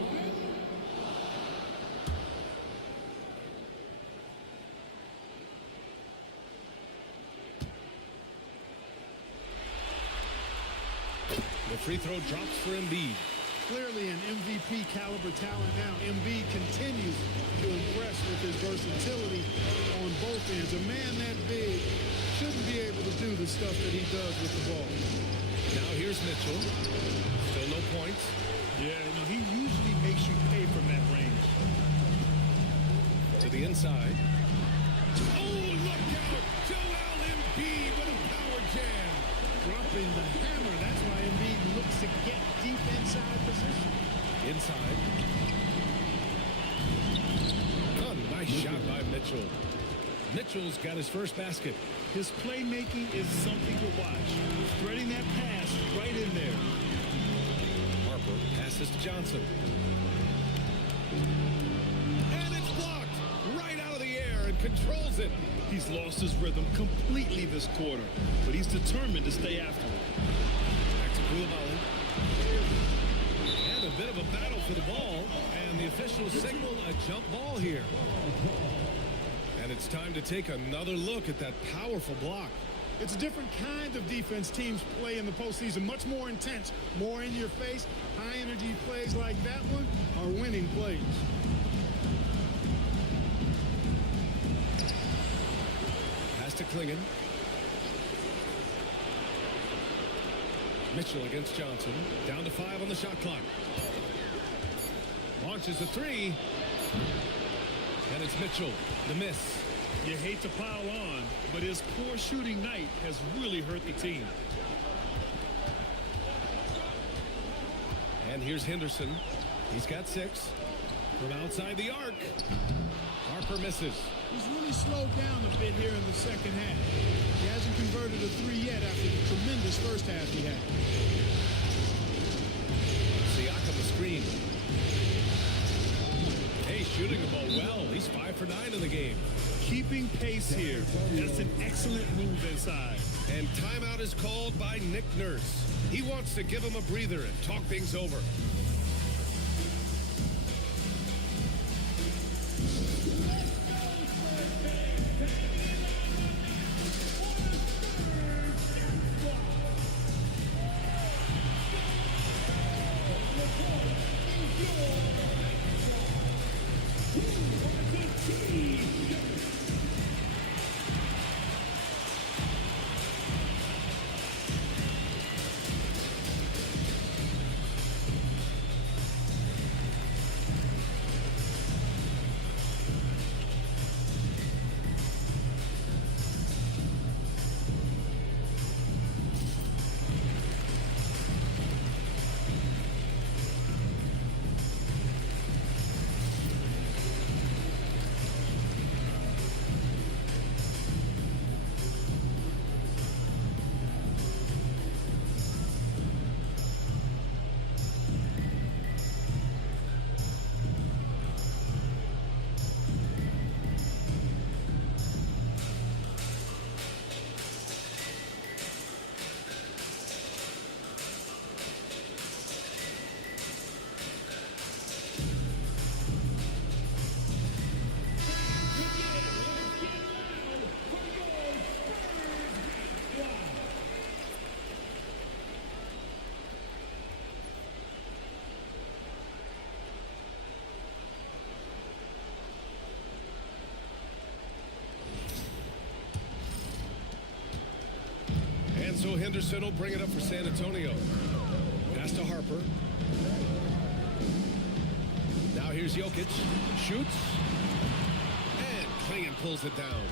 The free throw drops for Embiid. Clearly an MVP caliber talent now. Embiid continues to impress with his versatility on both ends. A man that big shouldn't be able to do the stuff that he does with the ball. Now here's Mitchell. Still no points. Yeah, he usually makes you pay from that range. To the inside. Oh, look out! Joel Embiid with a power jam. Dropping the hammer. That's why Embiid looks to get deep inside position. Inside. Oh, nice shot by Mitchell. Mitchell's got his first basket. His playmaking is something to watch. Threading that pass right in there. Harper passes to Johnson. And it's blocked right out of the air and controls it. He's lost his rhythm completely this quarter, but he's determined to stay after it. Back to Koulibaly. And a bit of a battle for the ball, and the officials signal a jump ball here. And it's time to take another look at that powerful block. It's a different kind of defense teams play in the postseason. Much more intense, more in your face. High energy plays like that one are winning plays. Pass to Klingon. Mitchell against Johnson. Down to 5 on the shot clock. Launches a three. And it's Mitchell. The miss. You hate to pile on, but his poor shooting night has really hurt the team. And here's Henderson. He's got 6. From outside the arc. Harper misses. He's really slowed down a bit here in the second half. He hasn't converted a 3 yet after the tremendous first half he had. Siakam the screen. Hey, shooting the ball well. He's 5 for 9 in the game. Keeping pace here. That's an excellent move inside. And timeout is called by Nick Nurse. He wants to give him a breather and talk things over. So Henderson will bring it up for San Antonio. Pass to Harper. Now here's Jokic. Shoots. And Klingon pulls it down.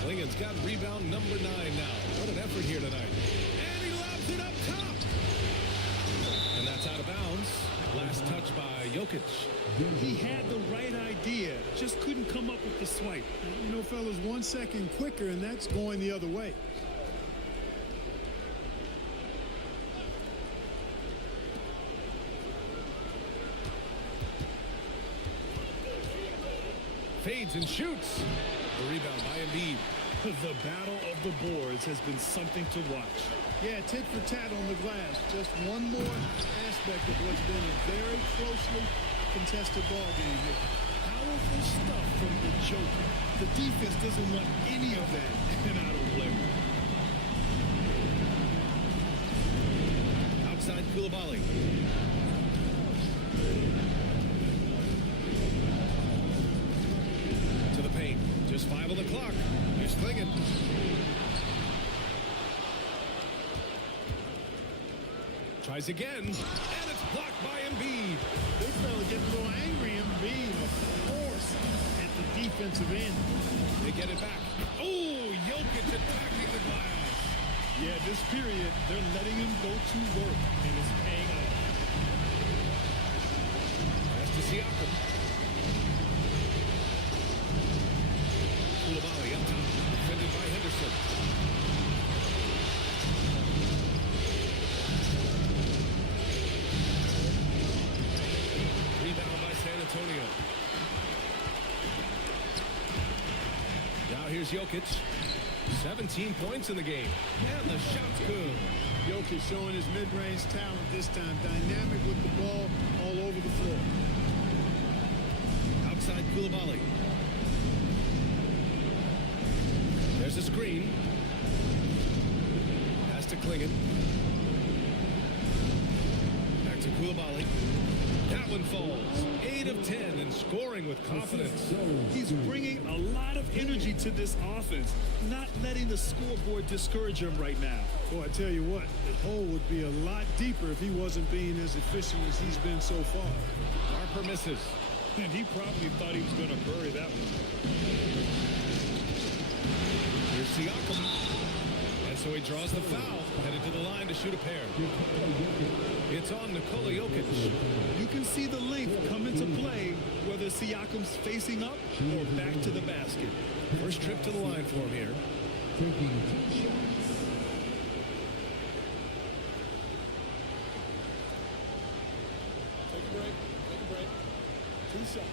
Klingon's got rebound number 9 now. What an effort here tonight. And he lobs it up top. And that's out of bounds. Last touch by Jokic. He had the right idea, just couldn't come up with the swipe. You know, fellas, 1 second quicker, and that's going the other way. feeds and shoots. The rebound by Embiid. The battle of the boards has been something to watch. Yeah, tit for tat on the glass. Just one more aspect of what's been a very closely contested ball game here. Powerful stuff from the Joker. The defense doesn't want any of that, and I don't blame them. Outside Koulibaly. To the paint. Just 5 on the clock. Here's Clingan. Tries again, and it's blocked by Embiid. This fella getting a little angry and being a force at the defensive end. They get it back. Oh, Jokic attacking the glass. Yeah, this period, they're letting him go to work, and it's paying off. Pass to Siakam. Koulibaly up top, defended by Henderson. Rebound by San Antonio. Now here's Jokic. 17 points in the game. And the shot's good. Jokic showing his mid-range talent this time. Dynamic with the ball all over the floor. Outside Koulibaly. There's a screen. Pass to Clingan. Back to Koulibaly. That one falls. 8 of 10 and scoring with confidence. He's bringing a lot of energy to this offense, not letting the scoreboard discourage him right now. Boy, I tell you what, the hole would be a lot deeper if he wasn't being as efficient as he's been so far. Harper misses. And he probably thought he was going to bury that one. Here's Siakam. And so he draws the foul, headed to the line to shoot a pair. It's on Nikola Jokic. You can see the length come into play, whether Siakam's facing up or back to the basket. First trip to the line for him here. Taking 2 shots. Take a break. Take a break. 2 shots.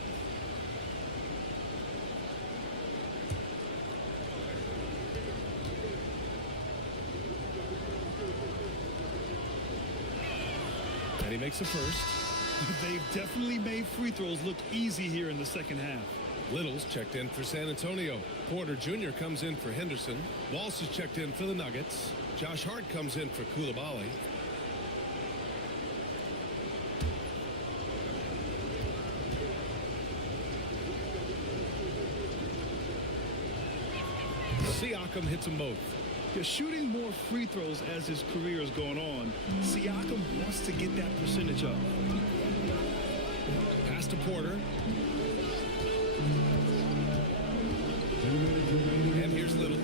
And he makes the first. They've definitely made free throws look easy here in the second half. Little's checked in for San Antonio. Porter Jr. comes in for Henderson. Walsh is checked in for the Nuggets. Josh Hart comes in for Koulibaly. Siakam hits them both. They're shooting more free throws as his career is going on. Siakam wants to get that percentage up. Pass to Porter. And here's Little.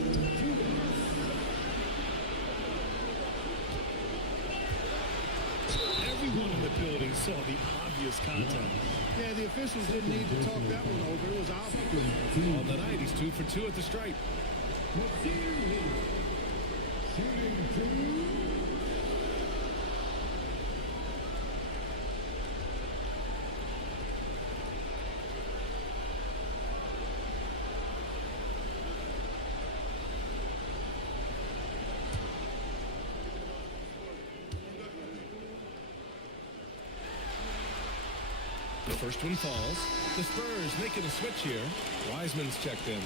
Everyone in the building saw the obvious contact. Yeah, the officials didn't need to talk that one over. It was obvious. On the night, he's 2 for 2 at the stripe. The first one falls. The Spurs making a switch here. Wiseman's checked in.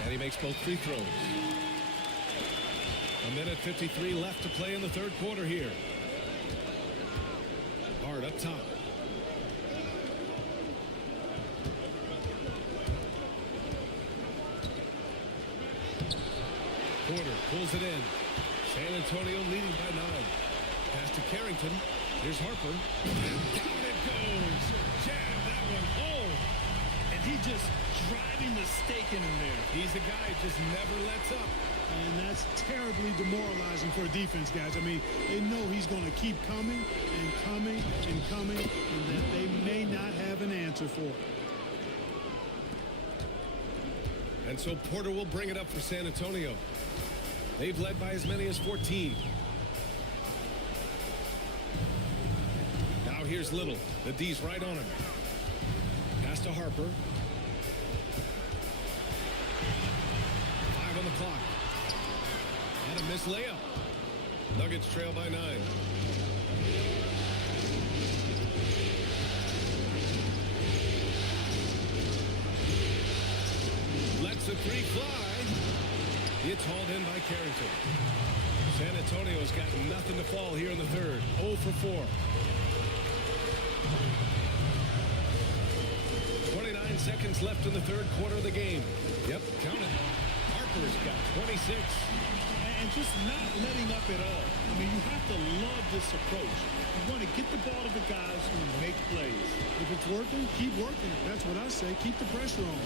And he makes both free throws. 1:53 left to play in the third quarter here. Hart up top. Porter pulls it in. San Antonio leading by 9. Pass to Carrington. Here's Harper. And down it goes. Jam that one home. And He just driving the stake in him there. He's a guy who just never lets up. And that's terribly demoralizing for a defense, guys. I mean, they know he's going to keep coming and coming and coming, and that they may not have an answer for it. And so Porter will bring it up for San Antonio. They've led by as many as 14. Now here's Little. The D's right on him. Pass to Harper. 5 on the clock. And a missed layup. Nuggets trail by 9. Lets the three fly. It's hauled in by Carrington. San Antonio's got nothing to fall here in the third. 0 for 4. 29 seconds left in the third quarter of the game. Yep, count it. Harper's got 26. And just not letting up at all. I mean, you have to love this approach. You want to get the ball to the guys who make plays. If it's working, keep working. That's what I say. Keep the pressure on.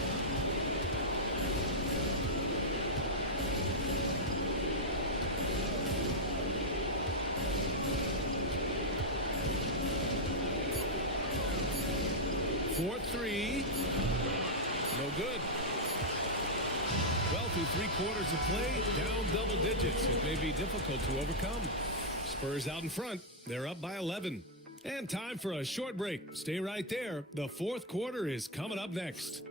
Fourth three. No good. 12 through 3 quarters of play, down double digits. It may be difficult to overcome. Spurs out in front. They're up by 11. And time for a short break. Stay right there. The fourth quarter is coming up next.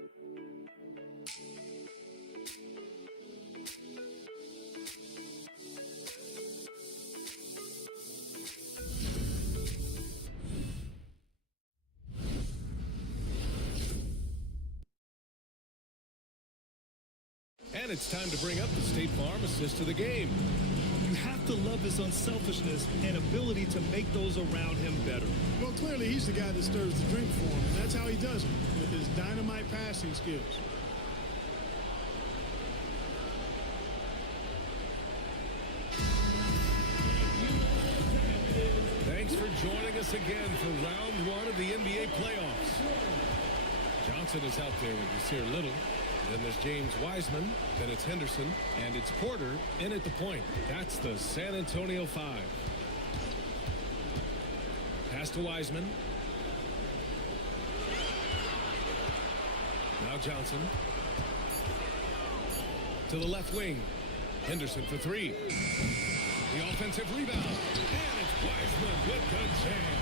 And it's time to bring up the State Farm assist to the game. You have to love his unselfishness and ability to make those around him better. Well, clearly he's the guy that stirs the drink for him, and that's how he does it, with his dynamite passing skills. Thanks for joining us again for round 1 of the NBA playoffs. Johnson is out there with Nasir Little. Then there's James Wiseman, then it's Henderson, and it's Porter in at the point. That's the San Antonio 5. Pass to Wiseman. Now Johnson. To the left wing. Henderson for 3. The offensive rebound. And it's Wiseman with the jam.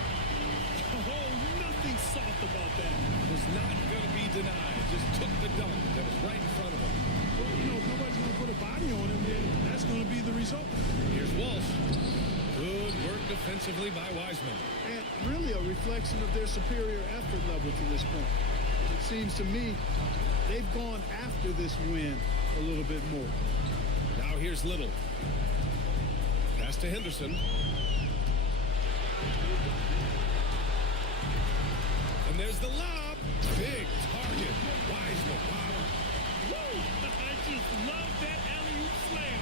Oh, nothing soft about that. Was not going to be denied. Just took the dunk that was right in front of him. Well, you know, if nobody's going to put a body on him, then that's going to be the result. Here's Walsh. Good work defensively by Wiseman. And really a reflection of their superior effort level to this point. It seems to me they've gone after this win a little bit more. Now here's Little. Pass to Henderson. And there's the lob. Big target. Wiseman. Wow. Woo! I just love that alley-oop slam.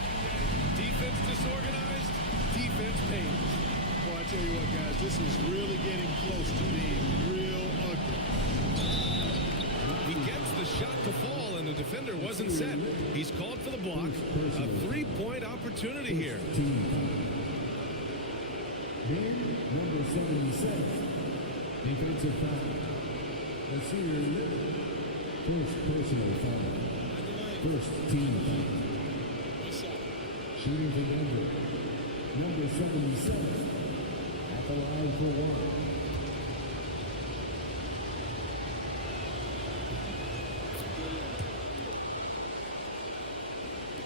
Defense disorganized. Defense pays. Well, I tell you what, guys, this is really getting close to being real ugly. He gets the shot to fall, and the defender wasn't set. He's called for the block. A 3-point opportunity here. Game number 77. Defensive foul. Nasir Little. First personal foul. First team foul. Shooting for Denver. Number 77. At the line for 1.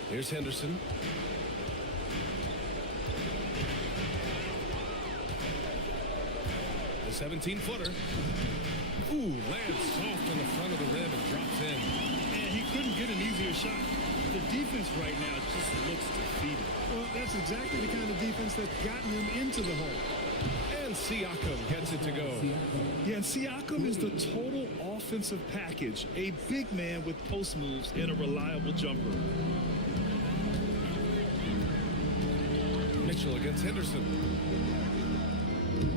Here's Henderson. The 17-footer. Ooh, lands soft on the front of the rim and drops in. And he couldn't get an easier shot. The defense right now just looks defeated. Well, that's exactly the kind of defense that's gotten them into the hole. And Siakam gets it to go. Yeah, and Siakam is the total offensive package. A big man with post moves and a reliable jumper. Mitchell against Henderson.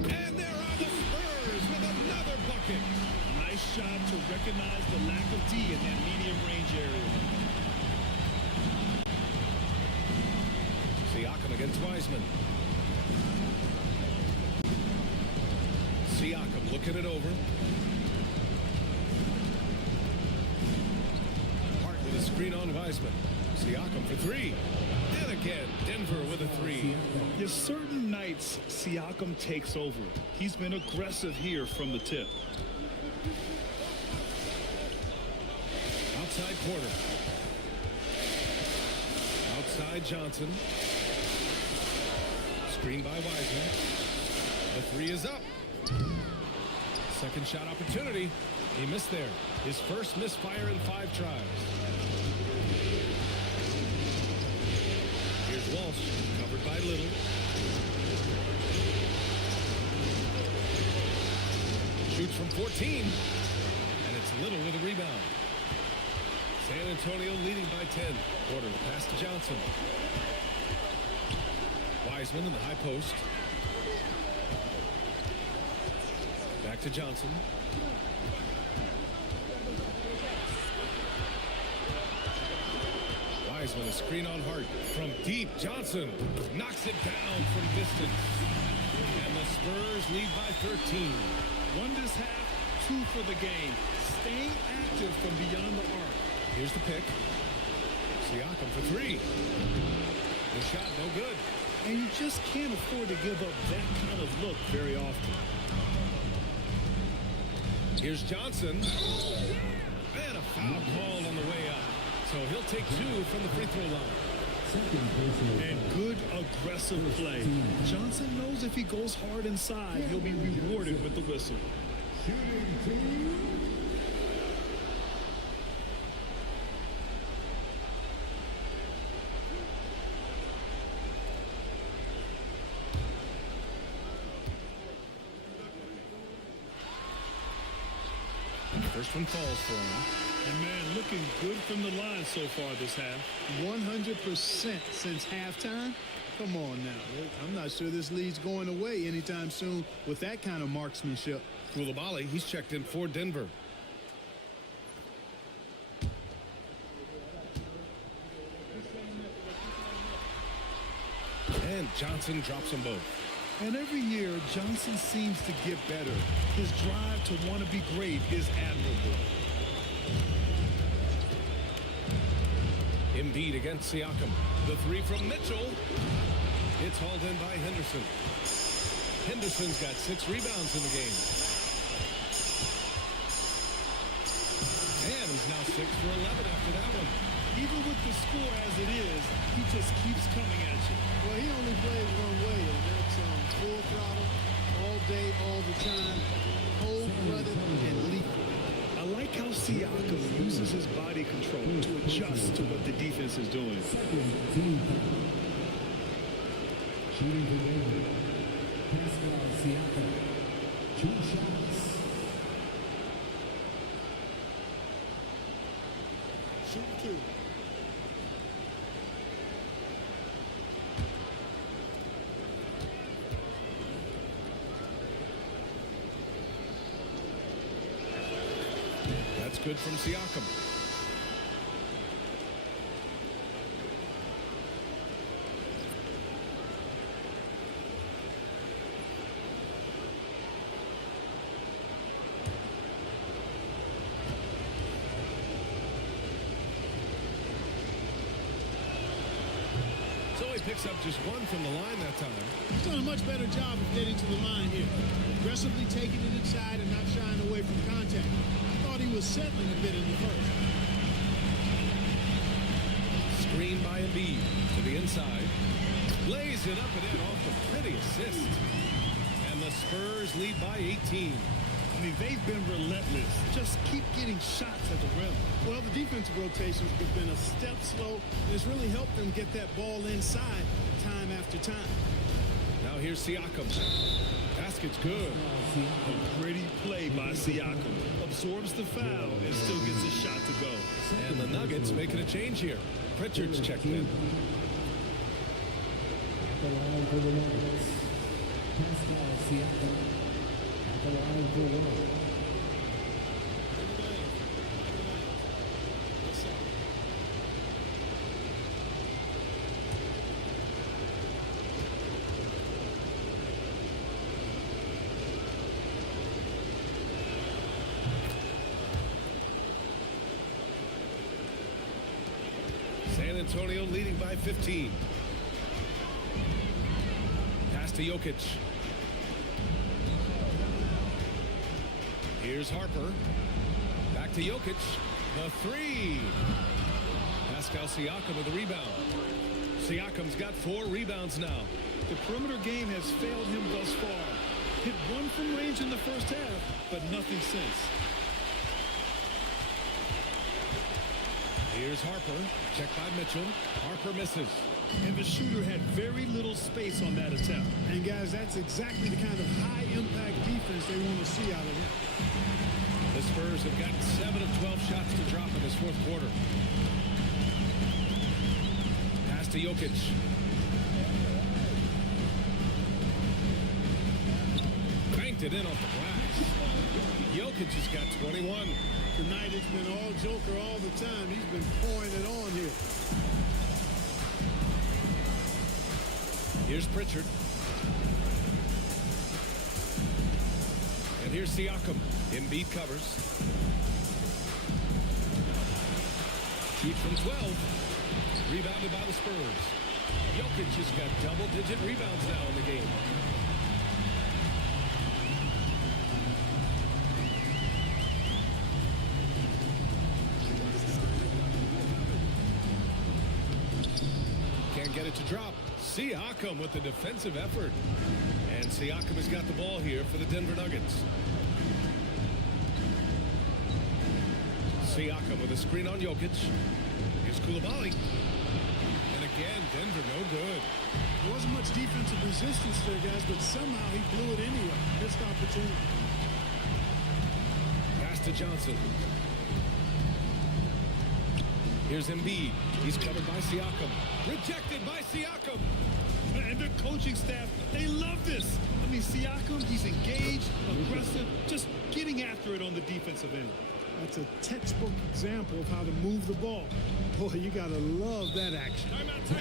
And there are the Spurs with another bucket. Nice job to recognize the lack of against Wiseman. Siakam looking it over. Hart with a screen on Wiseman. Siakam for three. And again, Denver with a three. There's certain nights Siakam takes over. He's been aggressive here from the tip. Outside Porter. Outside Johnson. Screen by Wiseman. The three is up. Second shot opportunity. He missed there. His first misfire in 5 tries. Here's Walsh, covered by Little. Shoots from 14. And it's Little with a rebound. San Antonio leading by 10. Porter pass to Johnson. Wiseman in the high post. Back to Johnson. Wiseman, a screen on Hart. From deep, Johnson knocks it down from distance. And the Spurs lead by 13. 1 this half, 2 for the game. Staying active from beyond the arc. Here's the pick. Siakam for 3. The shot no good. And you just can't afford to give up that kind of look very often. Here's Johnson. And a foul call on the way up. So he'll take 2 from the free throw line. And good aggressive play. Johnson knows if he goes hard inside, he'll be rewarded with the whistle. First one falls for him. And man, looking good from the line so far this half. 100% since halftime. Come on now. I'm not sure this lead's going away anytime soon with that kind of marksmanship. Coulibaly, he's checked in for Denver. And Johnson drops them both. And every year, Johnson seems to get better. His drive to want to be great is admirable. Embiid against Siakam. The 3 from Mitchell. It's hauled in by Henderson. Henderson's got 6 rebounds in the game. And he's now 6 for 11 after that one. Even with the score as it is, he just keeps coming at you. Well, he only plays one way, and that's full throttle, all day, all the time, cold-blooded and lethal. I like how Siakam uses his body control to adjust to what the defense is doing. Shooting the game. Pascal Siakam. 2 shots. Shoot 2. That's good from Siakam. So he picks up just 1 from the line that time. He's done a much better job of getting to the line here. Aggressively taking it inside and not shying away from contact. I thought he was settling a bit in the first. Screen by Embiid to the inside. Lays it up and in off a pretty assist. And the Spurs lead by 18. I mean, they've been relentless. Just keep getting shots at the rim. Well, the defensive rotations have been a step slow, and it's really helped them get that ball inside time after time. Now here's Siakam. Basket's good. A pretty play by Siakam. Absorbs the foul and still gets a shot to go. And the Nuggets making a change here. Pritchard's checked in. At the line for the Nuggets. Pascal Siakam. At the line for 1. Antonio leading by 15. Pass to Jokic. Here's Harper. Back to Jokic. The three. Pascal Siakam with the rebound. Siakam's got 4 rebounds now. The perimeter game has failed him thus far. Hit one from range in the first half, but nothing since. Here's Harper. Check by Mitchell. Harper misses. And the shooter had very little space on that attempt. And guys, that's exactly the kind of high-impact defense they want to see out of him. The Spurs have gotten 7 of 12 shots to drop in this fourth quarter. Pass to Jokic. Banked it in off the glass. Jokic has got 21. Tonight it's been all Joker all the time. He's been pouring it on here. Here's Pritchard. And here's Siakam. Embiid covers. Shoots from 12. Rebounded by the Spurs. Jokic has got double-digit rebounds now in the game. Can't get it to drop. Siakam with the defensive effort. And Siakam has got the ball here for the Denver Nuggets. Siakam with a screen on Jokic. Here's Coulibaly. And again, Denver no good. There wasn't much defensive resistance there, guys, but somehow he blew it anyway. Missed opportunity. Pass to Johnson. Here's Embiid. He's covered by Siakam. Rejected by Siakam. And the coaching staff, they love this. I mean, Siakam, he's engaged, aggressive, just getting after it on the defensive end. That's a textbook example of how to move the ball. Boy, you got to love that action.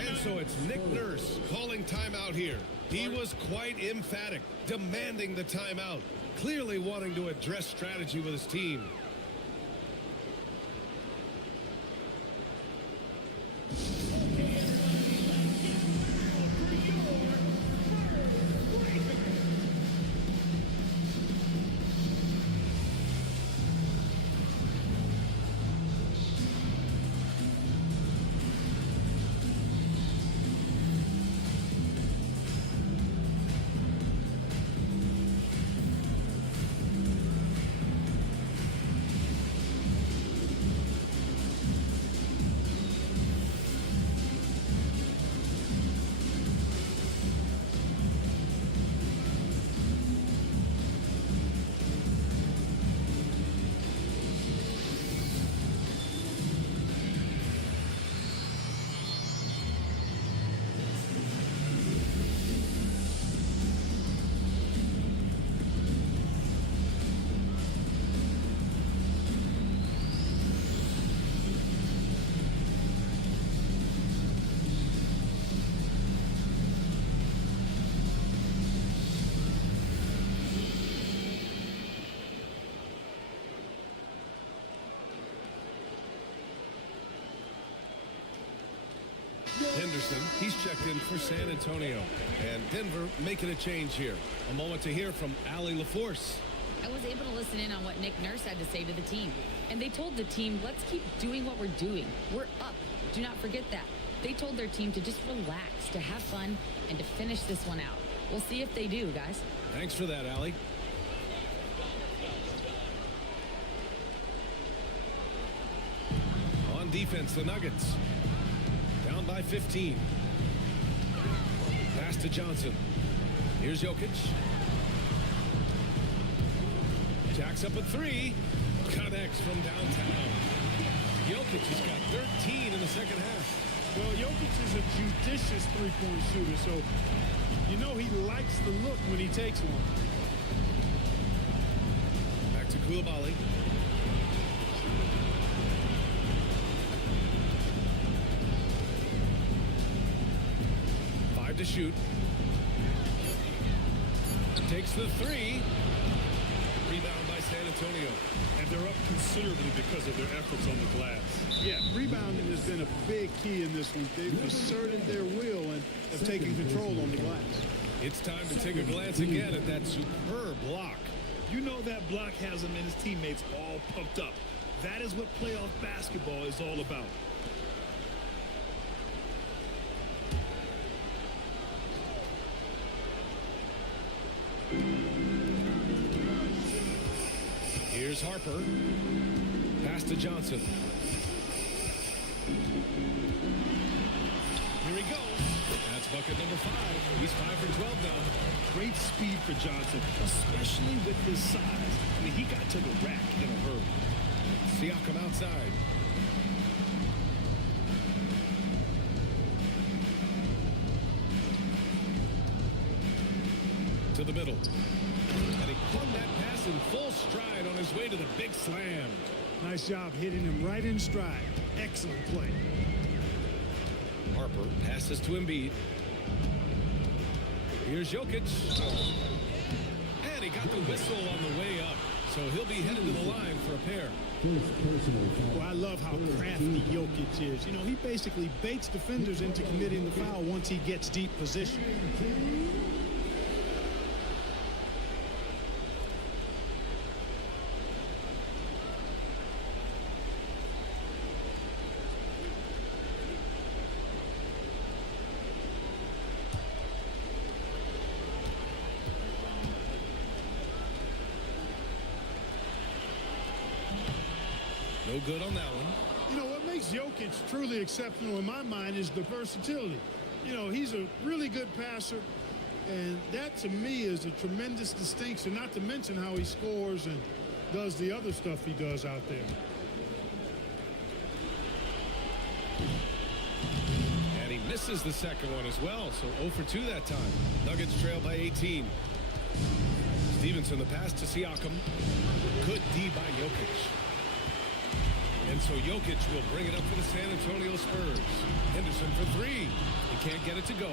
And so it's Nick Nurse calling timeout here. He was quite emphatic, demanding the timeout, clearly wanting to address strategy with his team. Henderson, he's checked in for San Antonio. And Denver making a change here. A moment to hear from Allie LaForce. I was able to listen in on what Nick Nurse had to say to the team. And they told the team, let's keep doing what we're doing. We're up. Do not forget that. They told their team to just relax, to have fun, and to finish this one out. We'll see if they do, guys. Thanks for that, Allie. On defense, the Nuggets. Down by 15. Pass to Johnson. Here's Jokic. Jacks up a three. Connects from downtown. Jokic has got 13 in the second half. Well, Jokic is a judicious three-point shooter, so you know he likes the look when he takes one. Back to Coulibaly. To shoot. Takes the three. rebound by San Antonio. And they're up considerably because of their efforts on the glass. Yeah, rebounding has been a big key in this one. They've asserted their will and have taken control on the glass. It's time to take a glance again at that superb block. You know that block has him and his teammates all pumped up. That is what playoff basketball is all about. Here's Harper. Pass to Johnson. Here he goes. That's bucket number 5. He's 5 for 12 now. Great speed for Johnson, especially with his size. I mean, he got to the rack in a hurry. Siakam outside. To the middle. And he caught that pass in full stride on his way to the big slam. Nice job hitting him right in stride. Excellent play. Harper passes to Embiid. Here's Jokic. And he got the whistle on the way up. So he'll be headed to the line for a pair. Well, I love how crafty Jokic is. You know, he basically baits defenders into committing the foul once he gets deep position. No good on that one. You know, what makes Jokic truly exceptional in my mind is the versatility. You know, he's a really good passer, and that to me is a tremendous distinction, not to mention how he scores and does the other stuff he does out there. And he misses the second one as well, so 0 for 2 that time. Nuggets trail by 18. Stevenson, the pass to Siakam. Good D by Jokic. And so Jokic will bring it up for the San Antonio Spurs. Henderson for 3. He can't get it to go.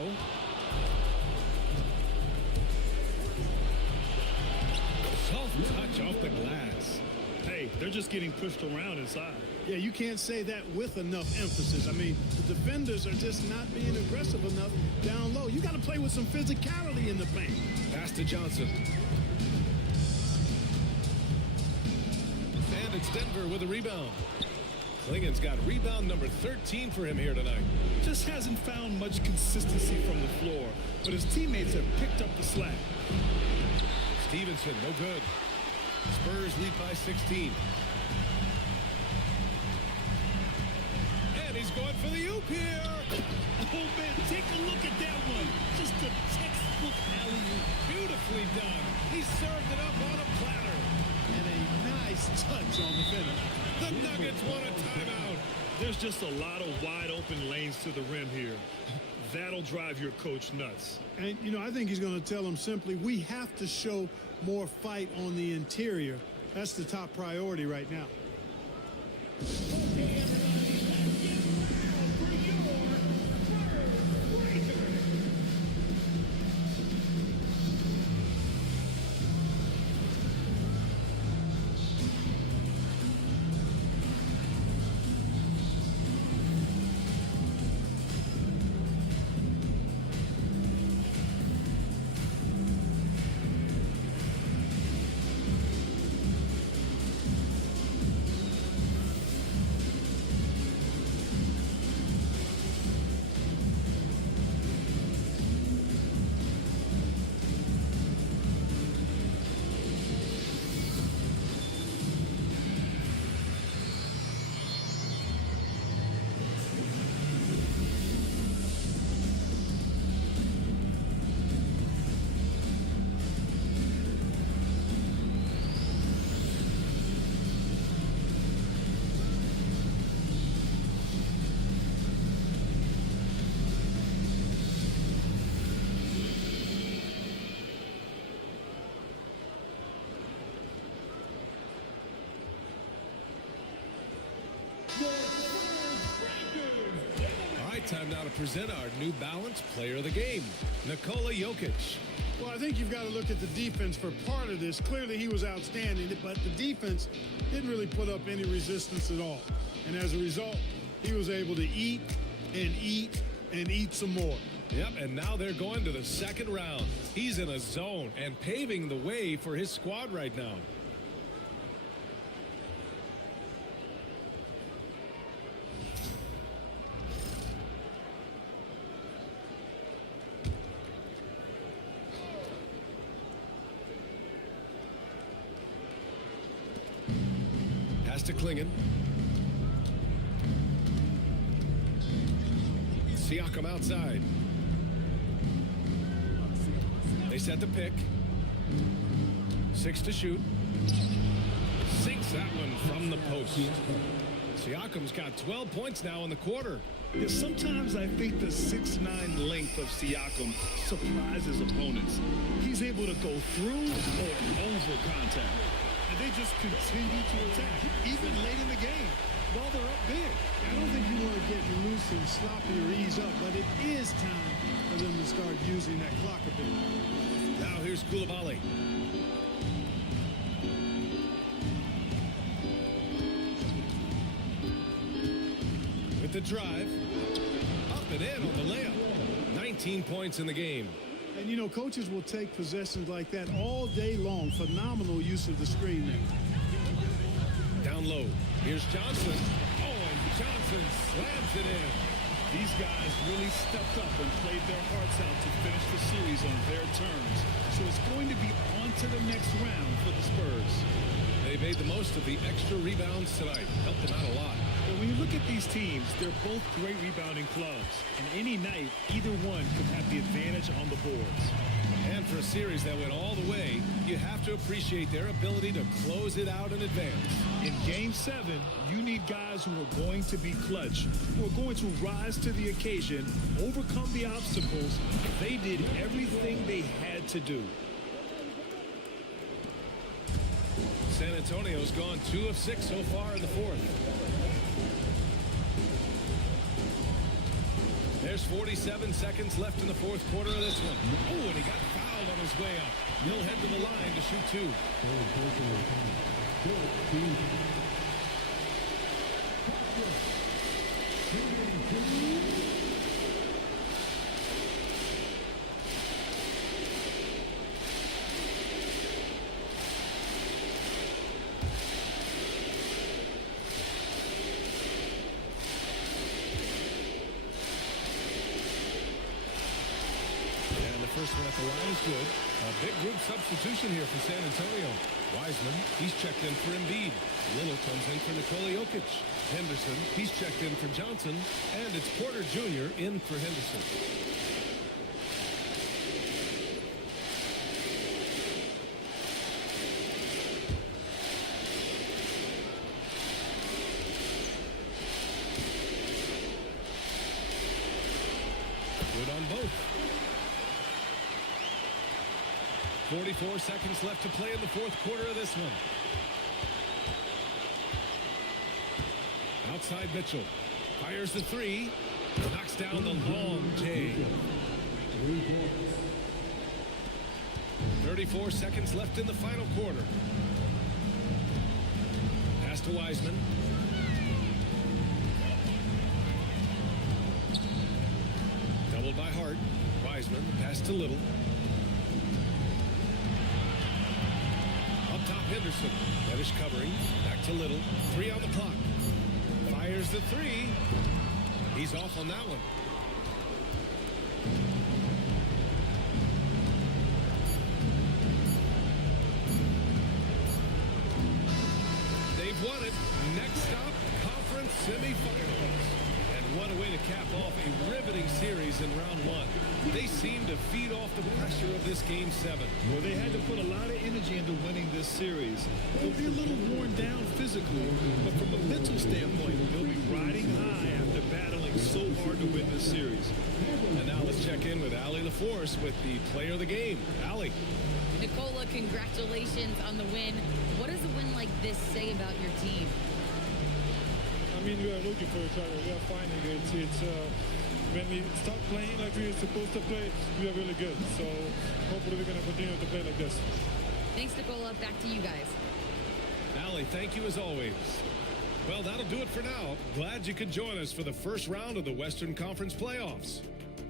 Soft touch off the glass. Hey, they're just getting pushed around inside. Yeah, you can't say that with enough emphasis. I mean, the defenders are just not being aggressive enough down low. You got to play with some physicality in the paint. Pass to Johnson. And it's Denver with a rebound. Klingen's got rebound number 13 for him here tonight. Just hasn't found much consistency from the floor, but his teammates have picked up the slack. Stevenson, no good. Spurs lead by 16. And he's going for the oop here. Oh, man, take a look at that one. Just a textbook alley-oop. Beautifully done. He served it up on a platter. And a nice touch on the finish. The Nuggets want a timeout. There's just a lot of wide open lanes to the rim here. That'll drive your coach nuts. And, you know, I think he's going to tell them simply, we have to show more fight on the interior. That's the top priority right now. All right, time now to present our New Balance Player of the Game, Nikola Jokic. Well, I think you've got to look at the defense for part of this. Clearly, he was outstanding, but the defense didn't really put up any resistance at all. And as a result, he was able to eat and eat and eat some more. Yep, and now they're going to the second round. He's in a zone and paving the way for his squad right now. Pass to Klingon. Siakam outside. They set the pick. 6 to shoot. Sinks that one from the post. Siakam's got 12 points now in the quarter. Yeah, sometimes I think the 6'9" length of Siakam surprises opponents. He's able to go through or over contact. And they just continue to attack, even late in the game, while they're up big. I don't think you want to get loose and sloppy or ease up, but it is time for them to start using that clock a bit. Now here's Koulibaly. With the drive. Up and in on the layup. 19 points in the game. And, you know, coaches will take possessions like that all day long. Phenomenal use of the screen there. Down low. Here's Johnson. Oh, and Johnson slams it in. These guys really stepped up and played their hearts out to finish the series on their terms. So it's going to be on to the next round for the Spurs. They made the most of the extra rebounds tonight. Helped them out a lot. But when you look at these teams, they're both great rebounding clubs. And any night, either one could have the advantage on the boards. And for a series that went all the way, you have to appreciate their ability to close it out in advance. In Game 7, you need guys who are going to be clutch, who are going to rise to the occasion, overcome the obstacles. They did everything they had to do. San Antonio's gone 2 of 6 so far in the fourth. There's 47 seconds left in the fourth quarter of this one. Oh, and he got fouled on his way up. He'll head to the line to shoot 2. First one at the line is good. A big group substitution here for San Antonio. Wiseman, he's checked in for Embiid. Little comes in for Nikola Jokic. Henderson, he's checked in for Johnson. And it's Porter Jr. in for Henderson. Good on both. 44 seconds left to play in the fourth quarter of this one. Outside Mitchell. Fires the 3. Knocks down the long J. 34 seconds left in the final quarter. Pass to Wiseman. Doubled by Hart. Wiseman. Pass to Little. Up top, Henderson. Reddish covering. Back to Little. 3 on the clock. Fires the 3. He's off on that one. They've won it. Next stop, conference semifinals. And what a way to cap off a riveting series in round 1. They seem to feed off the pressure of this Game 7. Well, they had to put a lot of energy into winning this series. They'll be a little worn down physically, but from a mental standpoint, they'll be riding high after battling so hard to win this series. And now let's check in with Allie LaForce with the player of the game. Allie. Nikola, congratulations on the win. What does a win like this say about your team? I mean, we are looking for each other. We are finding it. when we start playing like we are supposed to play, we are really good. So hopefully we're going to continue to play like this. Thanks, Nicola. Back to you guys. Allie, thank you as always. Well, that'll do it for now. Glad you could join us for the first round of the Western Conference playoffs.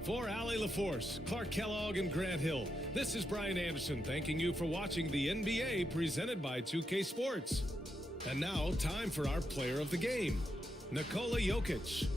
For Allie LaForce, Clark Kellogg, and Grant Hill, this is Brian Anderson thanking you for watching the NBA presented by 2K Sports. And now, time for our player of the game, Nikola Jokic.